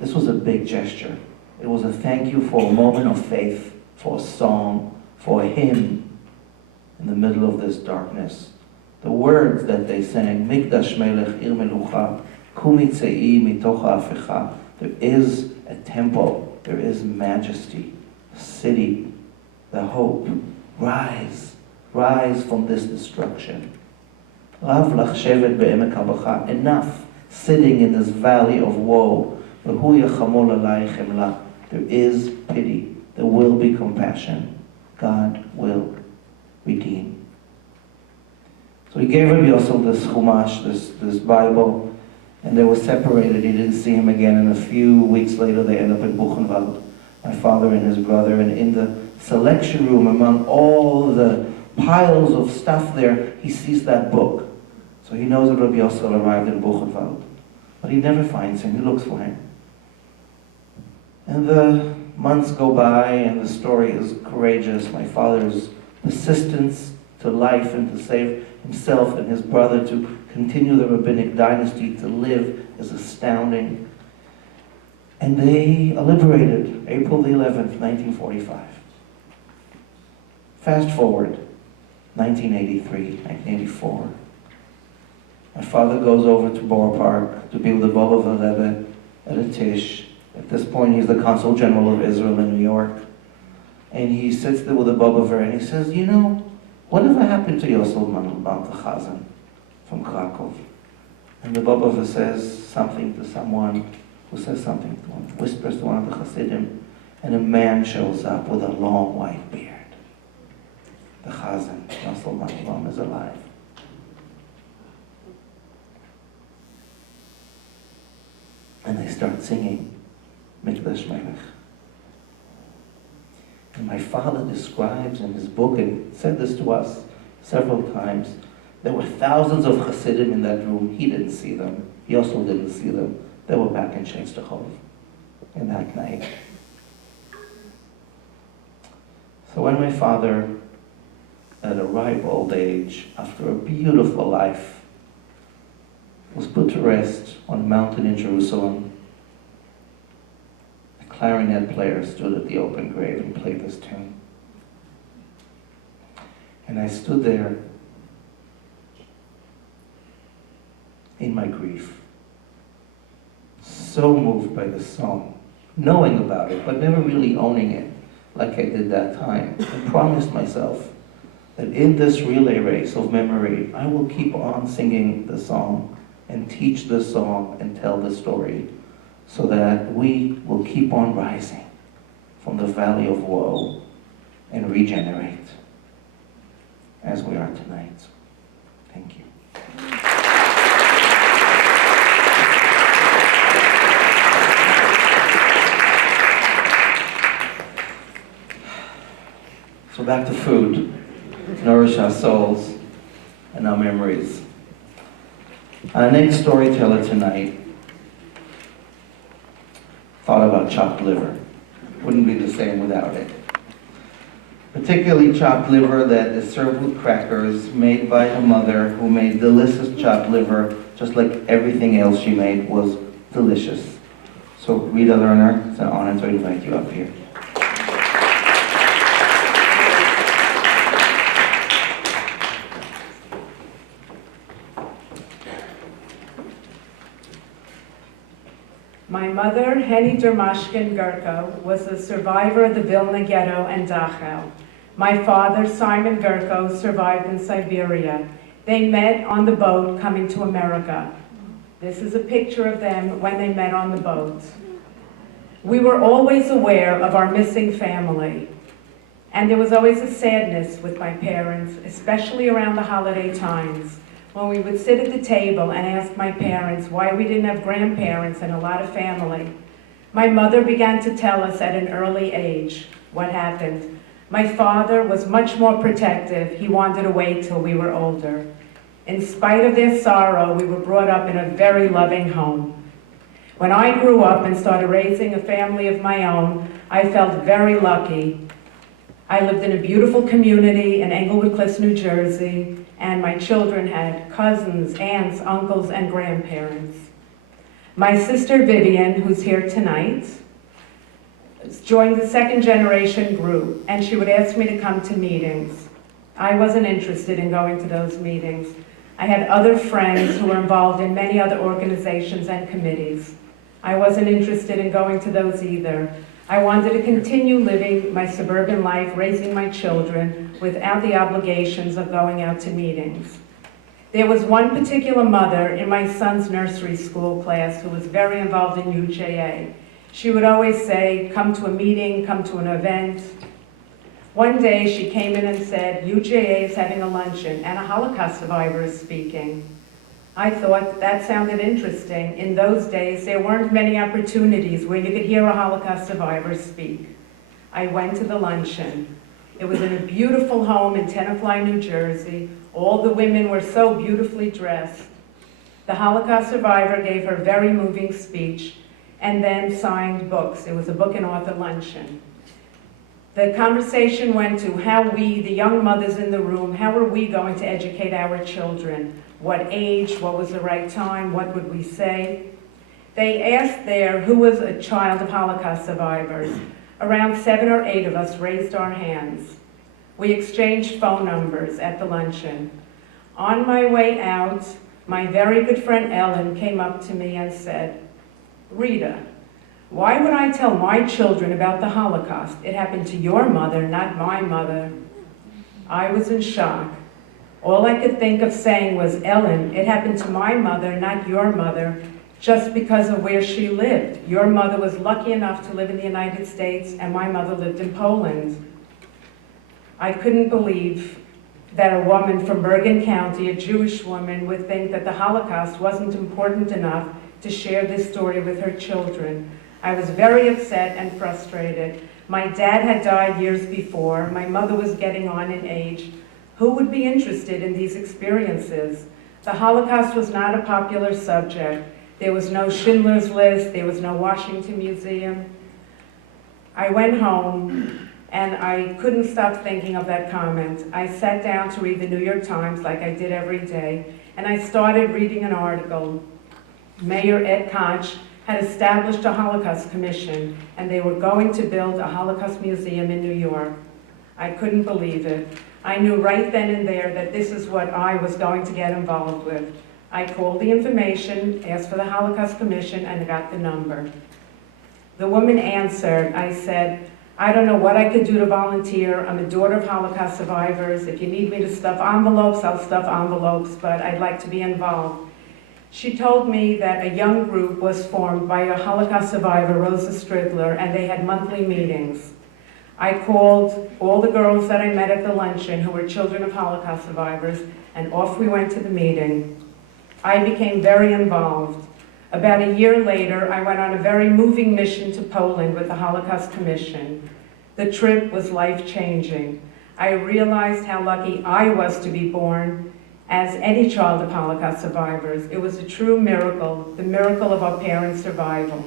this was a big gesture. It was a thank you for a moment of faith, for a song, for a hymn in the middle of this darkness. The words that they sang, Mikdash Melech Ir Melucha, Kumi Tzei Mitoch Ha'afecha. There is a temple, there is majesty, a city, the hope. Rise, rise from this destruction. Rav lach shevet be'emek habacha. Enough sitting in this valley of woe. V'hu yachamol alai chemla. There is pity, there will be compassion. God will redeem. So he gave Rabbi Yosef this chumash, this Bible, and they were separated. He didn't see him again, and a few weeks later they end up in Buchenwald, my father and his brother, and in the selection room among all the piles of stuff there, he sees that book. So he knows that Rabbi Yosef arrived in Buchenwald, but he never finds him, he looks for him. And the months go by, and the story is courageous. My father's persistence to life and to save himself and his brother to continue the rabbinic dynasty to live is astounding. And they are liberated April the 11th, 1945. Fast forward, 1983, 1984. My father goes over to Borough Park to be with the Baba of the Rebbe at a tish. At this point, he's the Consul General of Israel in New York. And he sits there with the Baba and he says, you know, whatever happened to Yosef Mandelbaum, the Chazan from Krakow? And the Baba says something to someone who says something to him, whispers to one of the Hasidim, and a man shows up with a long white beard. The Chazan, Yosef Mandelbaum, is alive. And they start singing Mikdash Melech. And my father describes in his book, and said this to us several times, there were thousands of Hasidim in that room. He didn't see them. He also didn't see them. They were back in Shenstachov in that night. So when my father, at a ripe old age, after a beautiful life, was put to rest on a mountain in Jerusalem, a clarinet player stood at the open grave and played this tune. And I stood there in my grief, so moved by this song, knowing about it, but never really owning it like I did that time, and promised myself that in this relay race of memory, I will keep on singing the song and teach the song and tell the story so that we will keep on rising from the valley of woe and regenerate as we are tonight. Thank you. So back to food, to nourish our souls and our memories. Our next storyteller tonight thought about chopped liver. Wouldn't be the same without it. Particularly chopped liver that is served with crackers, made by her mother, who made delicious chopped liver, just like everything else she made was delicious. So Rita, Lerner, it's an honor to invite you up here. My mother, Henny Dermashkin Gerko, was a survivor of the Vilna Ghetto and Dachau. My father, Simon Gerko, survived in Siberia. They met on the boat coming to America. This is a picture of them when they met on the boat. We were always aware of our missing family, and there was always a sadness with my parents, especially around the holiday times, when we would sit at the table and ask my parents why we didn't have grandparents and a lot of family. My mother began to tell us at an early age what happened. My father was much more protective. He wanted to wait till we were older. In spite of their sorrow, we were brought up in a very loving home. When I grew up and started raising a family of my own, I felt very lucky. I lived in a beautiful community in Englewood Cliffs, New Jersey, and my children had cousins, aunts, uncles, and grandparents. My sister Vivian, who's here tonight, joined the second generation group, and she would ask me to come to meetings. I wasn't interested in going to those meetings. I had other friends who were involved in many other organizations and committees. I wasn't interested in going to those either. I wanted to continue living my suburban life, raising my children, without the obligations of going out to meetings. There was one particular mother in my son's nursery school class who was very involved in UJA. She would always say, come to a meeting, come to an event. One day she came in and said, UJA is having a luncheon and a Holocaust survivor is speaking. I thought that sounded interesting. In those days, there weren't many opportunities where you could hear a Holocaust survivor speak. I went to the luncheon. It was in a beautiful home in Tenafly, New Jersey. All the women were so beautifully dressed. The Holocaust survivor gave her very moving speech and then signed books. It was a book and author luncheon. The conversation went to how we, the young mothers in the room, how are we going to educate our children? What age, what was the right time, what would we say? They asked there who was a child of Holocaust survivors. Around 7 or 8 of us raised our hands. We exchanged phone numbers at the luncheon. On my way out, my very good friend Ellen came up to me and said, Rita, why would I tell my children about the Holocaust? It happened to your mother, not my mother. I was in shock. All I could think of saying was, Ellen, it happened to my mother, not your mother, just because of where she lived. Your mother was lucky enough to live in the United States, and my mother lived in Poland. I couldn't believe that a woman from Bergen County, a Jewish woman, would think that the Holocaust wasn't important enough to share this story with her children. I was very upset and frustrated. My dad had died years before. My mother was getting on in age. Who would be interested in these experiences? The Holocaust was not a popular subject. There was no Schindler's List. There was no Washington Museum. I went home, and I couldn't stop thinking of that comment. I sat down to read the New York Times like I did every day, and I started reading an article. Mayor Ed Koch had established a Holocaust Commission, and they were going to build a Holocaust Museum in New York. I couldn't believe it. I knew right then and there that this is what I was going to get involved with. I called the information, asked for the Holocaust Commission, and got the number. The woman answered. I said, I don't know what I could do to volunteer. I'm a daughter of Holocaust survivors. If you need me to stuff envelopes, I'll stuff envelopes, but I'd like to be involved. She told me that a young group was formed by a Holocaust survivor, Rosa Stridler, and they had monthly meetings. I called all the girls that I met at the luncheon who were children of Holocaust survivors, and off we went to the meeting. I became very involved. About a year later, I went on a very moving mission to Poland with the Holocaust Commission. The trip was life-changing. I realized how lucky I was to be born as any child of Holocaust survivors. It was a true miracle, the miracle of our parents' survival.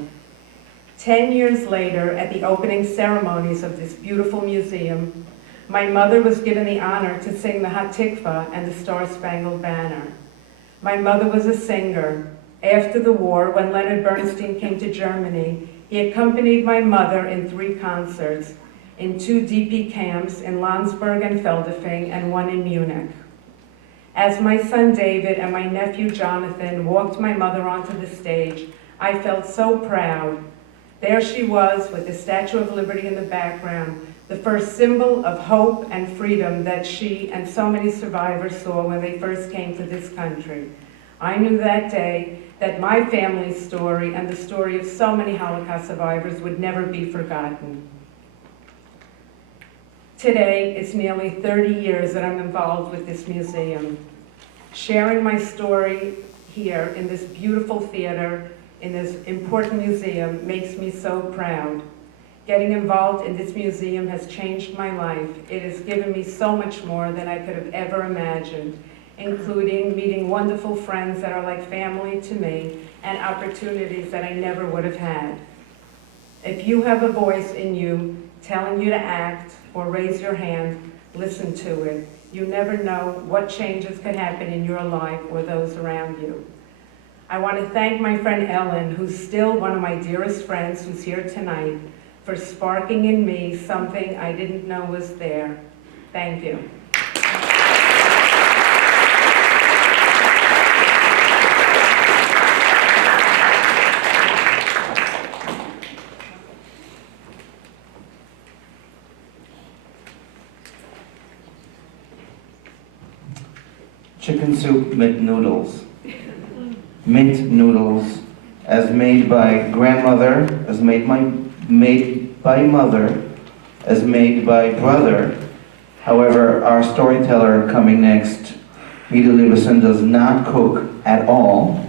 10 years later, at the opening ceremonies of this beautiful museum, my mother was given the honor to sing the Hatikva and the Star-Spangled Banner. My mother was a singer. After the war, when Leonard Bernstein came to Germany, he accompanied my mother in 3 concerts, in 2 DP camps in Landsberg and Feldafing, and 1 in Munich. As my son David and my nephew Jonathan walked my mother onto the stage, I felt so proud. There she was with the Statue of Liberty in the background, the first symbol of hope and freedom that she and so many survivors saw when they first came to this country. I knew that day that my family's story and the story of so many Holocaust survivors would never be forgotten. Today, it's nearly 30 years that I'm involved with this museum. Sharing my story here in this beautiful theater, in this important museum, makes me so proud. Getting involved in this museum has changed my life. It has given me so much more than I could have ever imagined, including meeting wonderful friends that are like family to me and opportunities that I never would have had. If you have a voice in you telling you to act or raise your hand, listen to it. You never know what changes can happen in your life or those around you. I want to thank my friend Ellen, who's still one of my dearest friends who's here tonight, for sparking in me something I didn't know was there. Thank you. Chicken soup mint noodles. Mint noodles, as made by grandmother, as made by mother, as made by brother. However, our storyteller coming next, Mitti Levison, does not cook at all,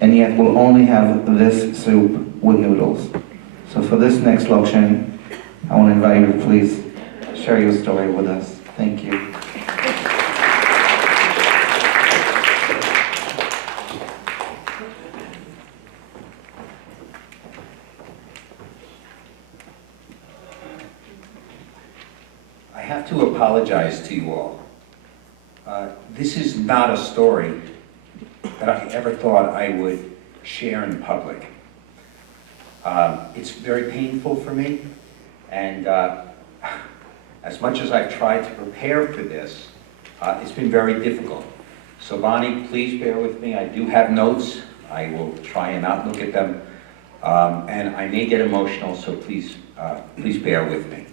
and yet will only have this soup with noodles. So for this next loction, I want to invite you to please share your story with us. Thank you. I have to apologize to you all. This is not a story that I ever thought I would share in public. It's very painful for me, and as much as I've tried to prepare for this, it's been very difficult. So Bonnie, please bear with me. I do have notes. I will try and not look at them, and I may get emotional, so please bear with me.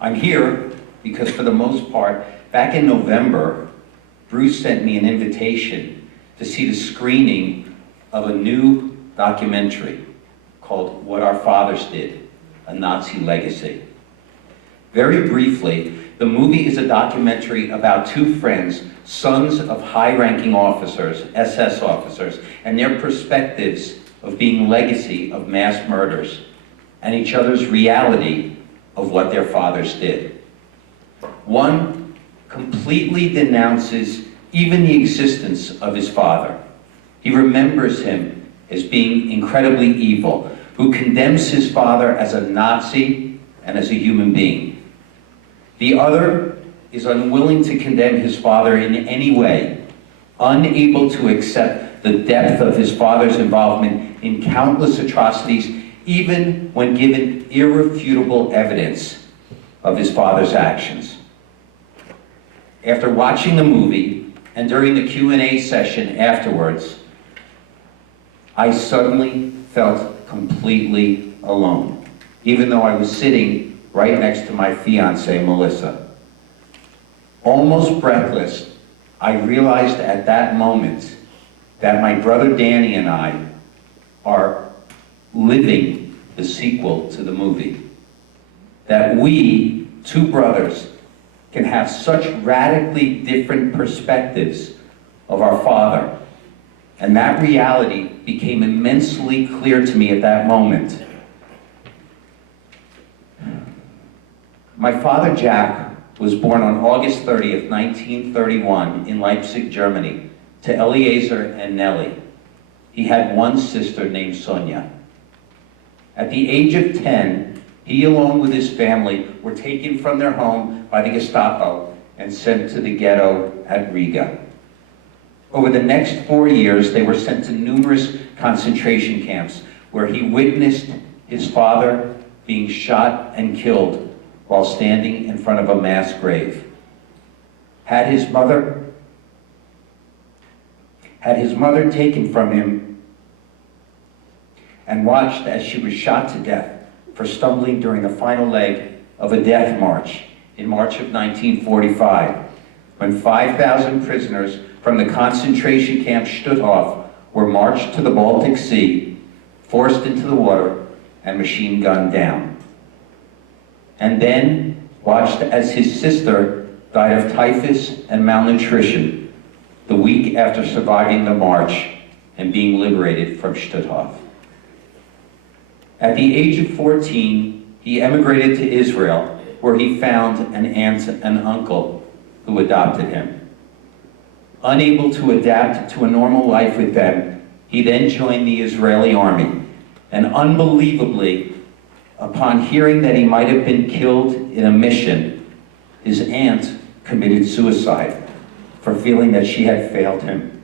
I'm here because, for the most part, back in November, Bruce sent me an invitation to see the screening of a new documentary called What Our Fathers Did, A Nazi Legacy. Very briefly, the movie is a documentary about two friends, sons of high-ranking officers, SS officers, and their perspectives of being legacy of mass murders, and each other's reality of what their fathers did. One completely denounces even the existence of his father. He remembers him as being incredibly evil, who condemns his father as a Nazi and as a human being. The other is unwilling to condemn his father in any way, unable to accept the depth of his father's involvement in countless atrocities, even when given irrefutable evidence of his father's actions. After watching the movie, and during the Q&A session afterwards, I suddenly felt completely alone, even though I was sitting right next to my fiancée, Melissa. Almost breathless, I realized at that moment that my brother Danny and I are living the sequel to the movie. That we, two brothers, can have such radically different perspectives of our father. And that reality became immensely clear to me at that moment. My father, Jack, was born on August 30th, 1931 in Leipzig, Germany, to Eliezer and Nellie. He had one sister named Sonia. At the age of 10, he, along with his family, were taken from their home by the Gestapo and sent to the ghetto at Riga. Over the next 4 years, they were sent to numerous concentration camps where he witnessed his father being shot and killed while standing in front of a mass grave. Had his mother taken from him and watched as she was shot to death for stumbling during the final leg of a death march in March of 1945, when 5,000 prisoners from the concentration camp Stutthof were marched to the Baltic Sea, forced into the water, and machine gunned down. And then watched as his sister died of typhus and malnutrition the week after surviving the march and being liberated from Stutthof. At the age of 14, he emigrated to Israel, where he found an aunt and uncle who adopted him. Unable to adapt to a normal life with them, he then joined the Israeli army, and unbelievably, upon hearing that he might have been killed in a mission, his aunt committed suicide for feeling that she had failed him.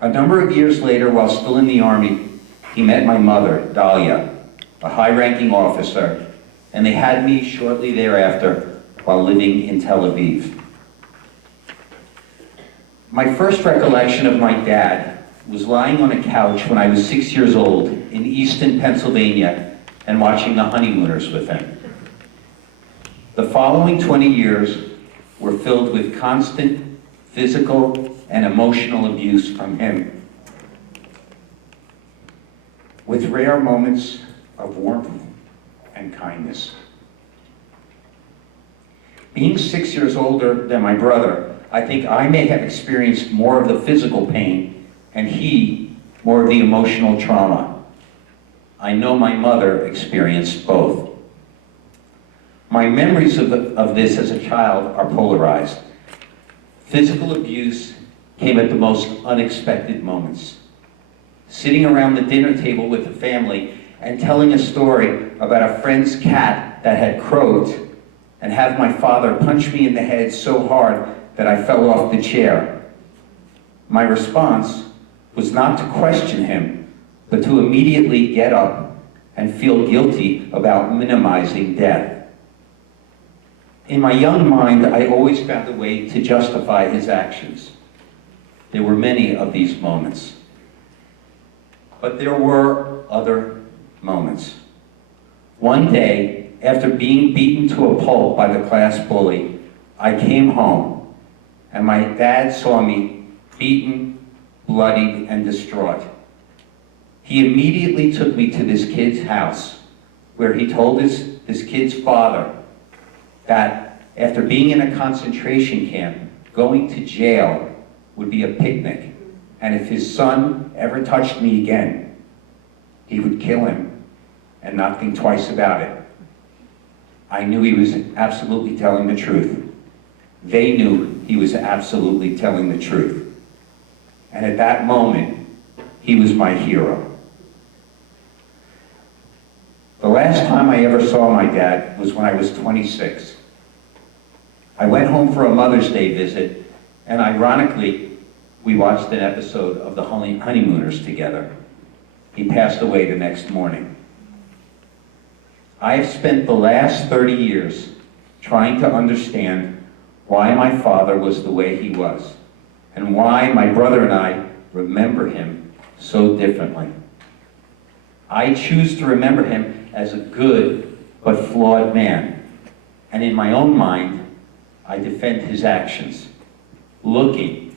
A number of years later, while still in the army, he met my mother, Dahlia, a high-ranking officer, and they had me shortly thereafter while living in Tel Aviv. My first recollection of my dad was lying on a couch when I was 6 years old in Easton, Pennsylvania, and watching The Honeymooners with him. The following 20 years were filled with constant physical and emotional abuse from him, with rare moments of warmth and kindness. Being 6 years older than my brother, I think I may have experienced more of the physical pain and he more of the emotional trauma. I know my mother experienced both. My memories of this as a child are polarized. Physical abuse came at the most unexpected moments. Sitting around the dinner table with the family and telling a story about a friend's cat that had croaked, and have my father punch me in the head so hard that I fell off the chair. My response was not to question him, but to immediately get up and feel guilty about minimizing death. In my young mind, I always found a way to justify his actions. There were many of these moments. But there were other moments. One day, after being beaten to a pulp by the class bully, I came home, and my dad saw me beaten, bloodied, and distraught. He immediately took me to this kid's house, where he told this kid's father that after being in a concentration camp, going to jail would be a picnic, and if his son ever touched me again, he would kill him and not think twice about it. I knew he was absolutely telling the truth. They knew he was absolutely telling the truth. And at that moment, he was my hero. The last time I ever saw my dad was when I was 26. I went home for a Mother's Day visit, and ironically, we watched an episode of The Honeymooners together. He passed away the next morning. I have spent the last 30 years trying to understand why my father was the way he was, and why my brother and I remember him so differently. I choose to remember him as a good but flawed man, and in my own mind, I defend his actions, looking,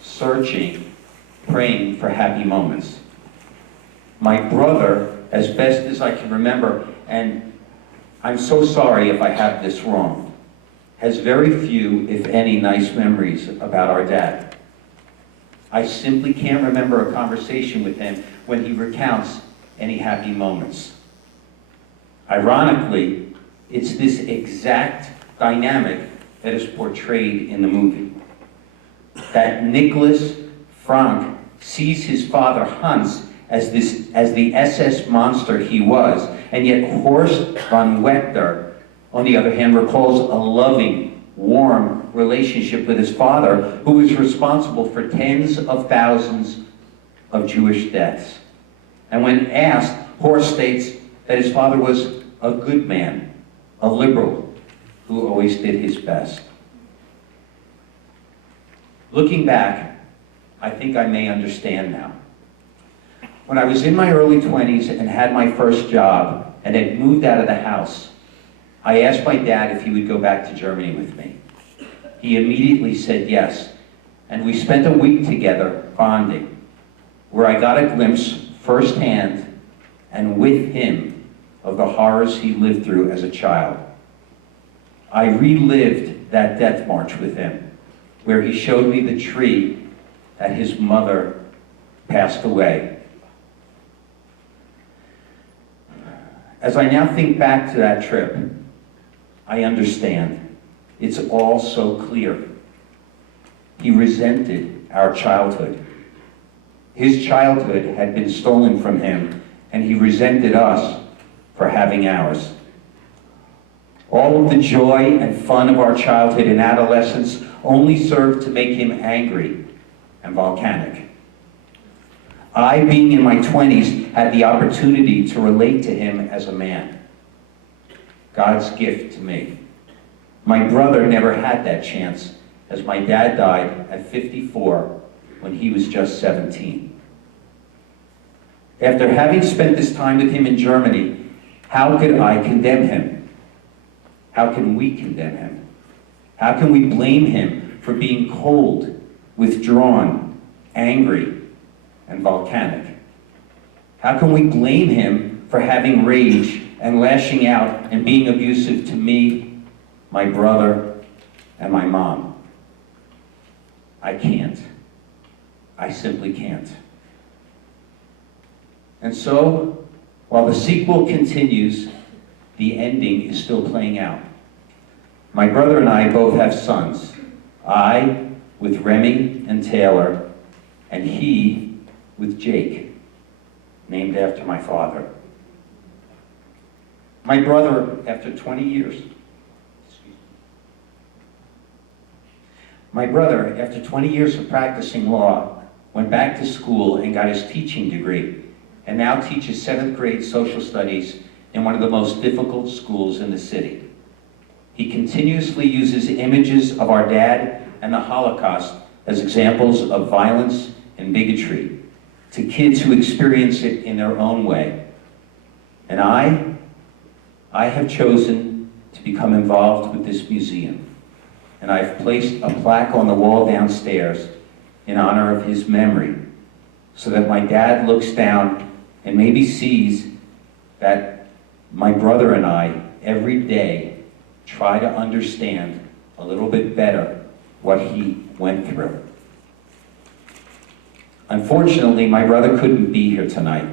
searching, praying for happy moments. My brother, as best as I can remember, and I'm so sorry if I have this wrong, has very few, if any, nice memories about our dad. I simply can't remember a conversation with him when he recounts any happy moments. Ironically, it's this exact dynamic that is portrayed in the movie. That Nicholas Frank sees his father Hans as the SS monster he was, and yet Horst von Wechter, on the other hand, recalls a loving, warm relationship with his father, who was responsible for tens of thousands of Jewish deaths. And when asked, Horst states that his father was a good man, a liberal, who always did his best. Looking back, I think I may understand now. When I was in my early 20s and had my first job and had moved out of the house, I asked my dad if he would go back to Germany with me. He immediately said yes, and we spent a week together bonding, where I got a glimpse firsthand and with him of the horrors he lived through as a child. I relived that death march with him, where he showed me the tree that his mother passed away. As I now think back to that trip, I understand. It's all so clear. He resented our childhood. His childhood had been stolen from him, and he resented us for having ours. All of the joy and fun of our childhood and adolescence only served to make him angry and volcanic. I, being in my 20s, had the opportunity to relate to him as a man. God's gift to me. My brother never had that chance, as my dad died at 54 when he was just 17. After having spent this time with him in Germany, how could I condemn him? How can we condemn him? How can we blame him for being cold, withdrawn, angry, and volcanic? How can we blame him for having rage and lashing out and being abusive to me, my brother, and my mom? I can't. I simply can't. And so, while the sequel continues, the ending is still playing out. My brother and I both have sons. I with Remy and Taylor, and he with Jake, named after my father. My brother, after 20 years, of practicing law, went back to school and got his teaching degree, and now teaches 7th grade social studies in one of the most difficult schools in the city. He continuously uses images of our dad and the Holocaust as examples of violence and bigotry to kids who experience it in their own way. And I have chosen to become involved with this museum. And I've placed a plaque on the wall downstairs in honor of his memory, so that my dad looks down and maybe sees that my brother and I, every day, try to understand a little bit better what he went through. Unfortunately, my brother couldn't be here tonight,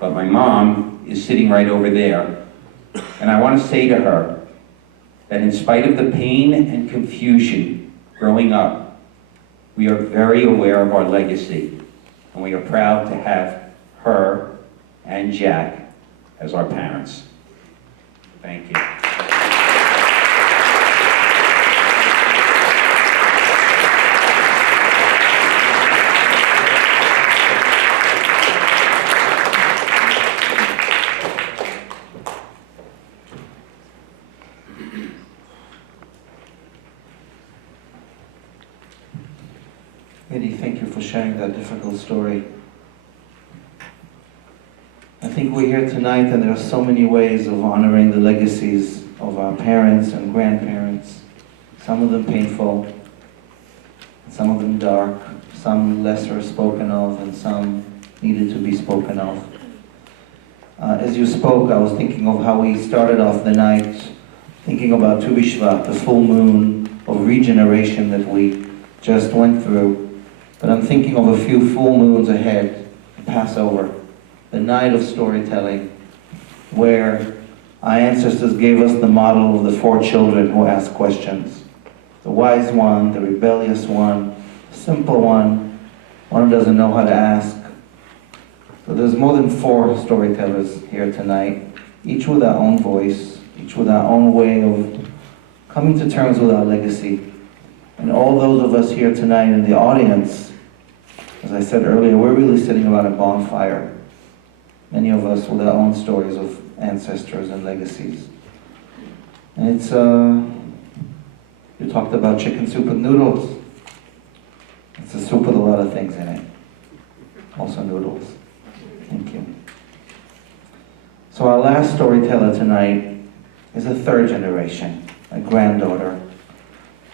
but my mom is sitting right over there, and I want to say to her that in spite of the pain and confusion growing up, we are very aware of our legacy, and we are proud to have her and Jack as our parents. Thank you. Mitti, thank you for sharing that difficult story. I think we're here tonight and there are so many ways of honoring the legacies of our parents and grandparents. Some of them painful, some of them dark, some lesser spoken of, and some needed to be spoken of. As you spoke, I was thinking of how we started off the night, thinking about Tu B'Shvat, the full moon of regeneration that we just went through. But I'm thinking of a few full moons ahead, Passover, the night of storytelling, where our ancestors gave us the model of the 4 children who ask questions. The wise one, the rebellious one, the simple one who doesn't know how to ask. So there's more than 4 storytellers here tonight, each with our own voice, each with our own way of coming to terms with our legacy. And all those of us here tonight in the audience, as I said earlier, we're really sitting around a bonfire. Many of us with our own stories of ancestors and legacies. And it's, you talked about chicken soup with noodles. It's a soup with a lot of things in it. Also noodles. Thank you. So our last storyteller tonight is a third generation, a granddaughter.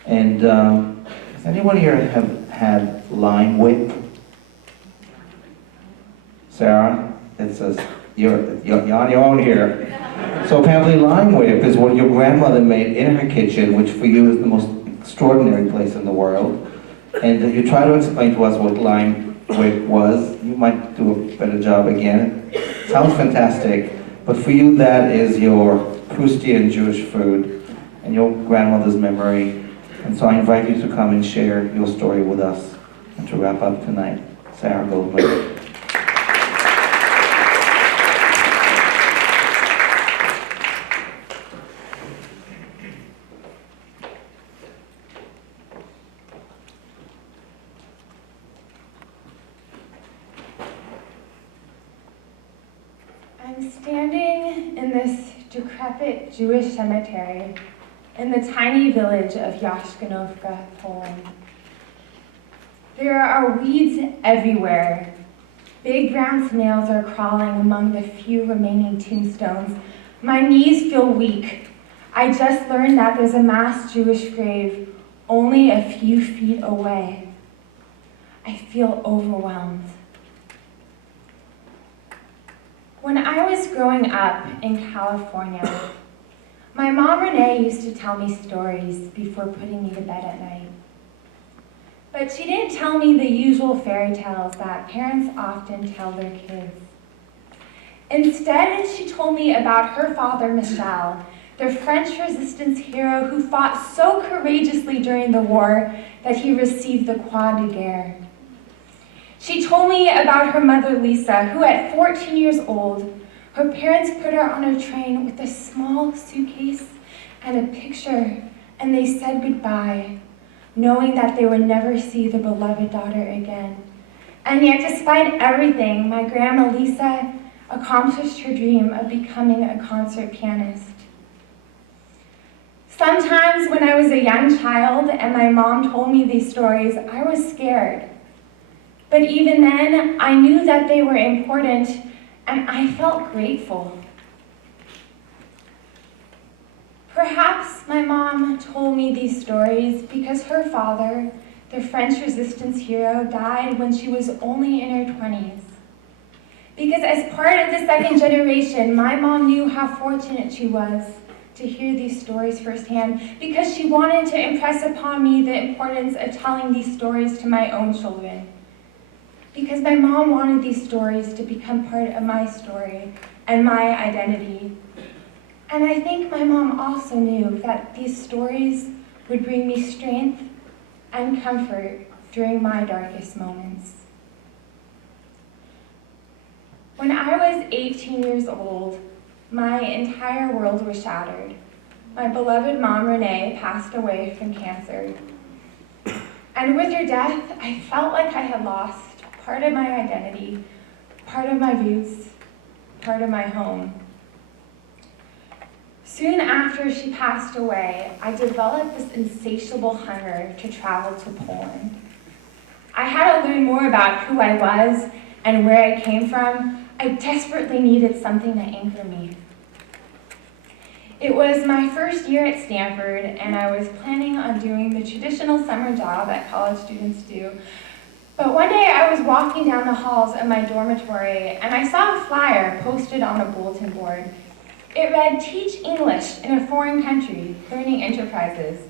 And does anyone here have had lime whip? Sarah, it says you're on your own here. So apparently lime whip is what your grandmother made in her kitchen, which for you is the most extraordinary place in the world. And you try to explain to us what lime whip was. You might do a better job again. It sounds fantastic, but for you that is your Proustian Jewish food and your grandmother's memory. And so I invite you to come and share your story with us and to wrap up tonight. Sarah Goldman. I'm standing in this decrepit Jewish cemetery in the tiny village of Yashkanovka, Poland. There are weeds everywhere. Big brown snails are crawling among the few remaining tombstones. My knees feel weak. I just learned that there's a mass Jewish grave only a few feet away. I feel overwhelmed. When I was growing up in California, my mom Renee used to tell me stories before putting me to bed at night. But she didn't tell me the usual fairy tales that parents often tell their kids. Instead, she told me about her father, Michel, the French resistance hero who fought so courageously during the war that he received the Croix de Guerre. She told me about her mother, Lisa, who at 14 years old, her parents put her on a train with a small suitcase and a picture, and they said goodbye, knowing that they would never see the beloved daughter again. And yet, despite everything, my grandma Lisa accomplished her dream of becoming a concert pianist. Sometimes when I was a young child and my mom told me these stories, I was scared. But even then, I knew that they were important, and I felt grateful. Perhaps my mom told me these stories because her father, the French resistance hero, died when she was only in her 20s. Because as part of the second generation, my mom knew how fortunate she was to hear these stories firsthand, because she wanted to impress upon me the importance of telling these stories to my own children. Because my mom wanted these stories to become part of my story and my identity. And I think my mom also knew that these stories would bring me strength and comfort during my darkest moments. When I was 18 years old, my entire world was shattered. My beloved mom, Renee, passed away from cancer. And with her death, I felt like I had lost part of my identity, part of my roots, part of my home. Soon after she passed away, I developed this insatiable hunger to travel to Poland. I had to learn more about who I was and where I came from. I desperately needed something to anchor me. It was my first year at Stanford, and I was planning on doing the traditional summer job that college students do. But one day I was walking down the halls of my dormitory, and I saw a flyer posted on a bulletin board. It read, "Teach English in a foreign country, learning enterprises."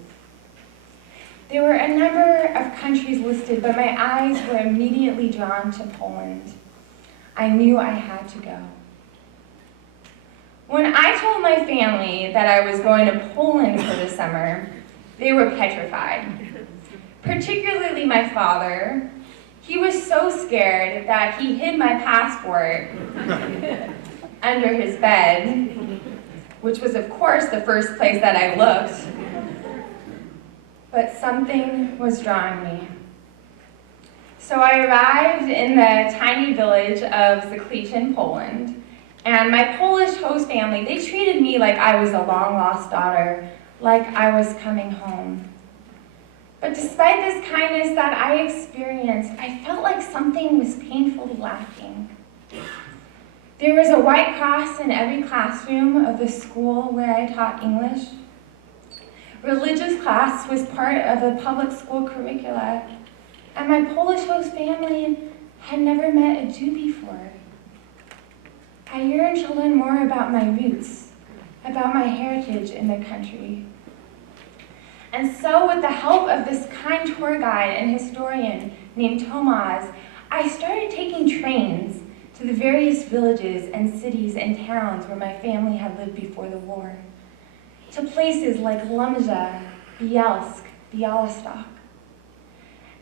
There were a number of countries listed, but my eyes were immediately drawn to Poland. I knew I had to go. When I told my family that I was going to Poland for the summer, they were petrified. Particularly my father. He was so scared that he hid my passport under his bed, which was, of course, the first place that I looked. But something was drawing me. So I arrived in the tiny village of Zaklichin, Poland, and my Polish host family, they treated me like I was a long-lost daughter, like I was coming home. But despite this kindness that I experienced, I felt like something was painfully lacking. There was a white cross in every classroom of the school where I taught English. Religious class was part of the public school curricula, and my Polish host family had never met a Jew before. I yearned to learn more about my roots, about my heritage in the country. And so, with the help of this kind tour guide and historian named Tomas, I started taking trains to the various villages and cities and towns where my family had lived before the war, to places like Lumja, Bielsk, Bialystok.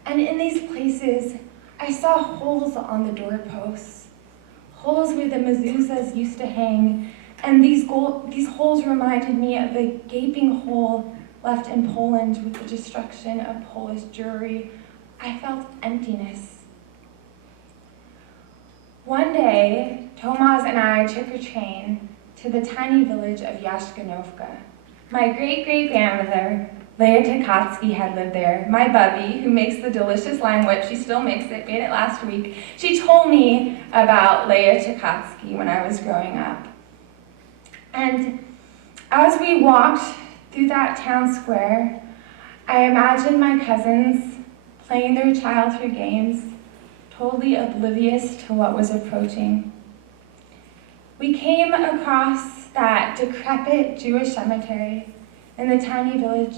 And in these places, I saw holes on the doorposts, holes where the mezuzahs used to hang, and these holes reminded me of the gaping hole left in Poland with the destruction of Polish Jewry. I felt emptiness. One day, Tomas and I took a train to the tiny village of Yashkanovka. My great-great-grandmother, Leah Tickotsky, had lived there. My bubby, who makes the delicious lime whip, she still makes it, made it last week. She told me about Leah Tickotsky when I was growing up. And as we walked through that town square, I imagined my cousins playing their childhood games, totally oblivious to what was approaching. We came across that decrepit Jewish cemetery in the tiny village.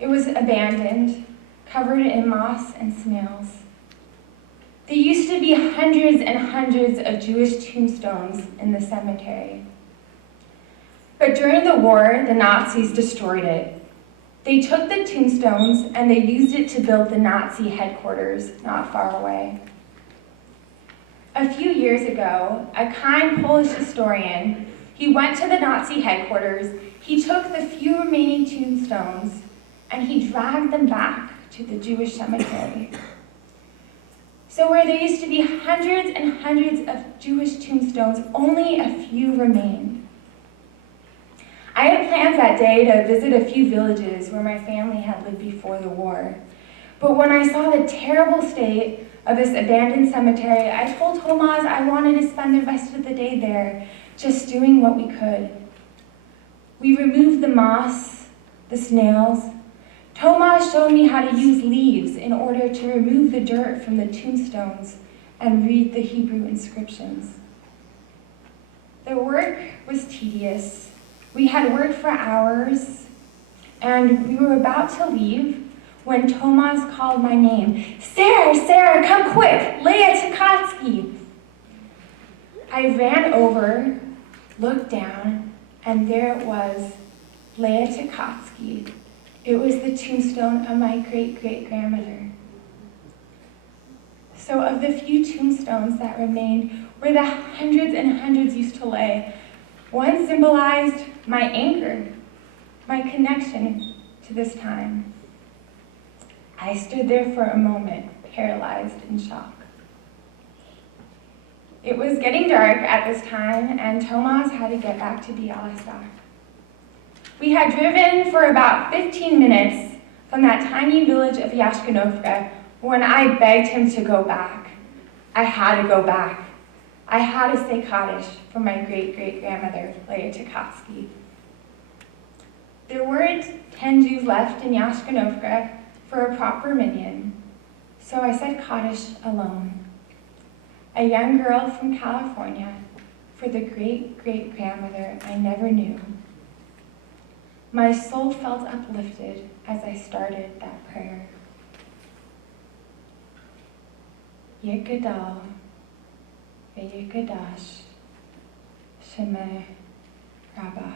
It was abandoned, covered in moss and snails. There used to be hundreds and hundreds of Jewish tombstones in the cemetery. But during the war, the Nazis destroyed it. They took the tombstones and they used it to build the Nazi headquarters not far away. A few years ago, a kind Polish historian, he went to the Nazi headquarters, he took the few remaining tombstones, and he dragged them back to the Jewish cemetery. So where there used to be hundreds and hundreds of Jewish tombstones, only a few remained. I had plans that day to visit a few villages where my family had lived before the war. But when I saw the terrible state of this abandoned cemetery, I told Tomas I wanted to spend the rest of the day there, just doing what we could. We removed the moss, the snails. Tomas showed me how to use leaves in order to remove the dirt from the tombstones and read the Hebrew inscriptions. The work was tedious. We had worked for hours, and we were about to leave when Tomas called my name. Sarah, Sarah, come quick, Leah Tickotsky. I ran over, looked down, and there it was, Leah Tickotsky. It was the tombstone of my great-great-grandmother. So of the few tombstones that remained, where the hundreds and hundreds used to lay, one symbolized my anchor, my connection to this time. I stood there for a moment, paralyzed in shock. It was getting dark at this time, and Tomas had to get back to Bialystok. We had driven for about 15 minutes from that tiny village of Yashkanovka when I begged him to go back. I had to go back. I had to say Kaddish for my great-great-grandmother, Leah Tickotsky. There weren't 10 Jews left in Yashkanovka for a proper minyan, so I said Kaddish alone. A young girl from California for the great-great-grandmother I never knew. My soul felt uplifted as I started that prayer. Yekadal. V'yikadash Shemeh Rabbah.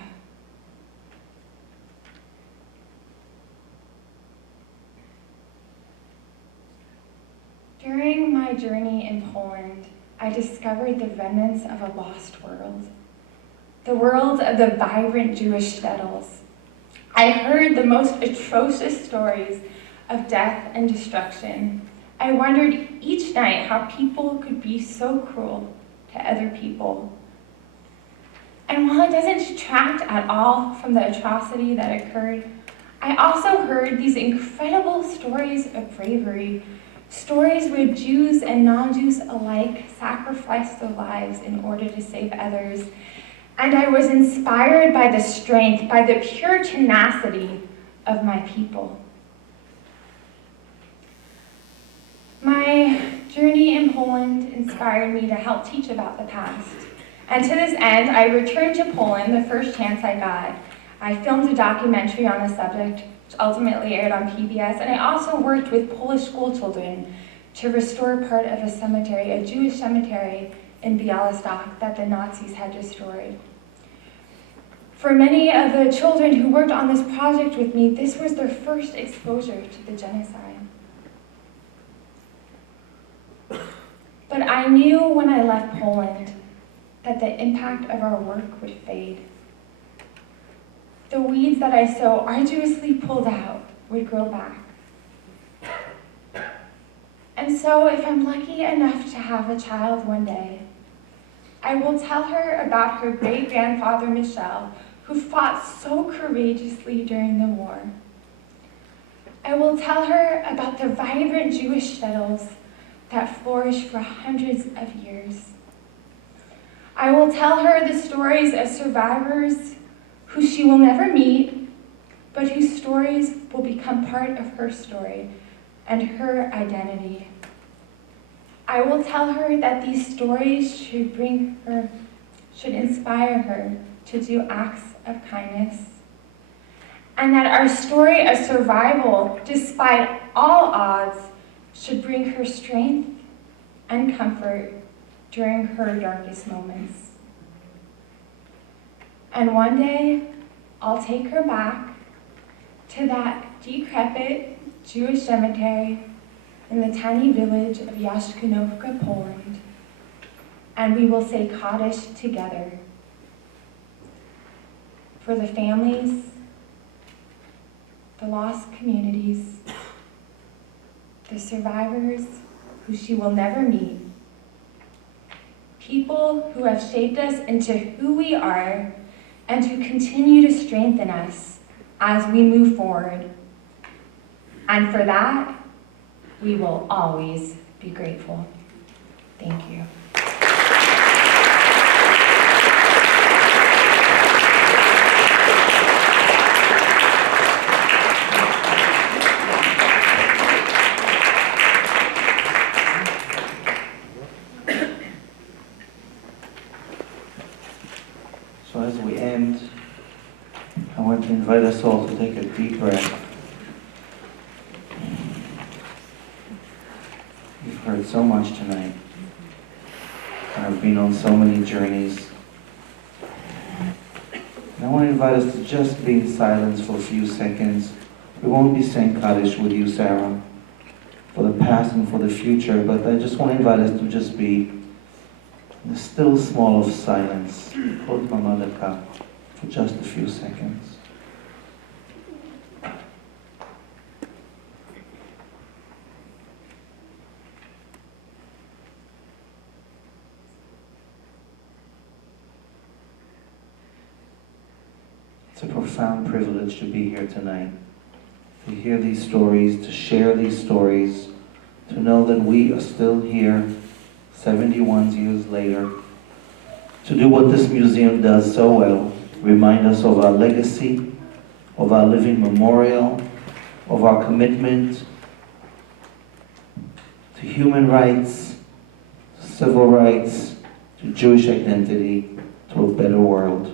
During my journey in Poland, I discovered the remnants of a lost world, the world of the vibrant Jewish shtetls. I heard the most atrocious stories of death and destruction. I wondered each night how people could be so cruel to other people. And while it doesn't detract at all from the atrocity that occurred, I also heard these incredible stories of bravery, Stories where Jews and non-Jews alike sacrificed their lives in order to save others. And I was inspired by the strength, by the pure tenacity of my people. My journey in Poland inspired me to help teach about the past. And to this end, I returned to Poland the first chance I got. I filmed a documentary on the subject, which ultimately aired on PBS, and I also worked with Polish school children to restore part of a cemetery, a Jewish cemetery in Białystok that the Nazis had destroyed. For many of the children who worked on this project with me, this was their first exposure to the genocide. But I knew when I left Poland that the impact of our work would fade. The weeds that I so arduously pulled out would grow back. And so if I'm lucky enough to have a child one day, I will tell her about her great-grandfather Michel, who fought so courageously during the war. I will tell her about the vibrant Jewish shtetls that flourished for hundreds of years. I will tell her the stories of survivors who she will never meet, but whose stories will become part of her story and her identity. I will tell her that these stories should inspire her to do acts of kindness, and that our story of survival, despite all odds, should bring her strength and comfort during her darkest moments. And one day, I'll take her back to that decrepit Jewish cemetery in the tiny village of Jaszczynówka, Poland, and we will say Kaddish together for the families, the lost communities, the survivors who she will never meet, people who have shaped us into who we are and who continue to strengthen us as we move forward. And for that, we will always be grateful. Thank you. So as we end, I want to invite us all to take a deep breath. We've heard so much tonight. I've been on so many journeys. And I want to invite us to just be in silence for a few seconds. We won't be saying Kaddish with you, Sarah, for the past and for the future, but I just want to invite us to just be in the still small of silence, for just a few seconds. It's a profound privilege to be here tonight, to hear these stories, to share these stories, to know that we are still here 71 years later, to do what this museum does so well, remind us of our legacy, of our living memorial, of our commitment to human rights, civil rights, to Jewish identity, to a better world.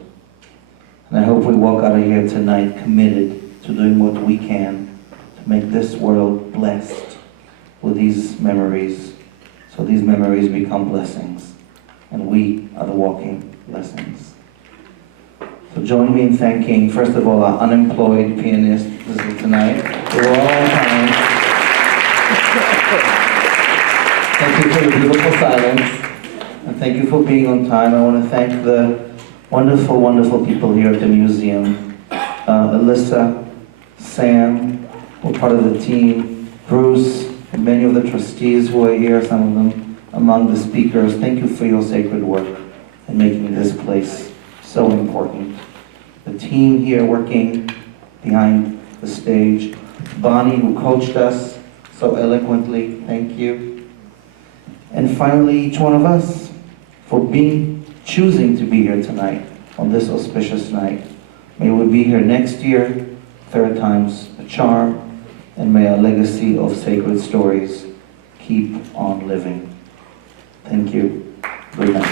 And I hope we walk out of here tonight committed to doing what we can to make this world blessed with these memories, so these memories become blessings, and we are the walking blessings. So join me in thanking, first of all, our unemployed pianist tonight. We're all on time. Thank you for the beautiful silence, and thank you for being on time. I want to thank the wonderful, wonderful people here at the museum. Alyssa, Sam, who are part of the team, Bruce, and many of the trustees who are here, some of them among the speakers. Thank you for your sacred work in making this place so important. The team here working behind the stage, Bonnie, who coached us so eloquently. Thank you. And finally, each one of us for choosing to be here tonight on this auspicious night. May we be here next year, third time's a charm, and may our legacy of sacred stories keep on living. Thank you. Good night.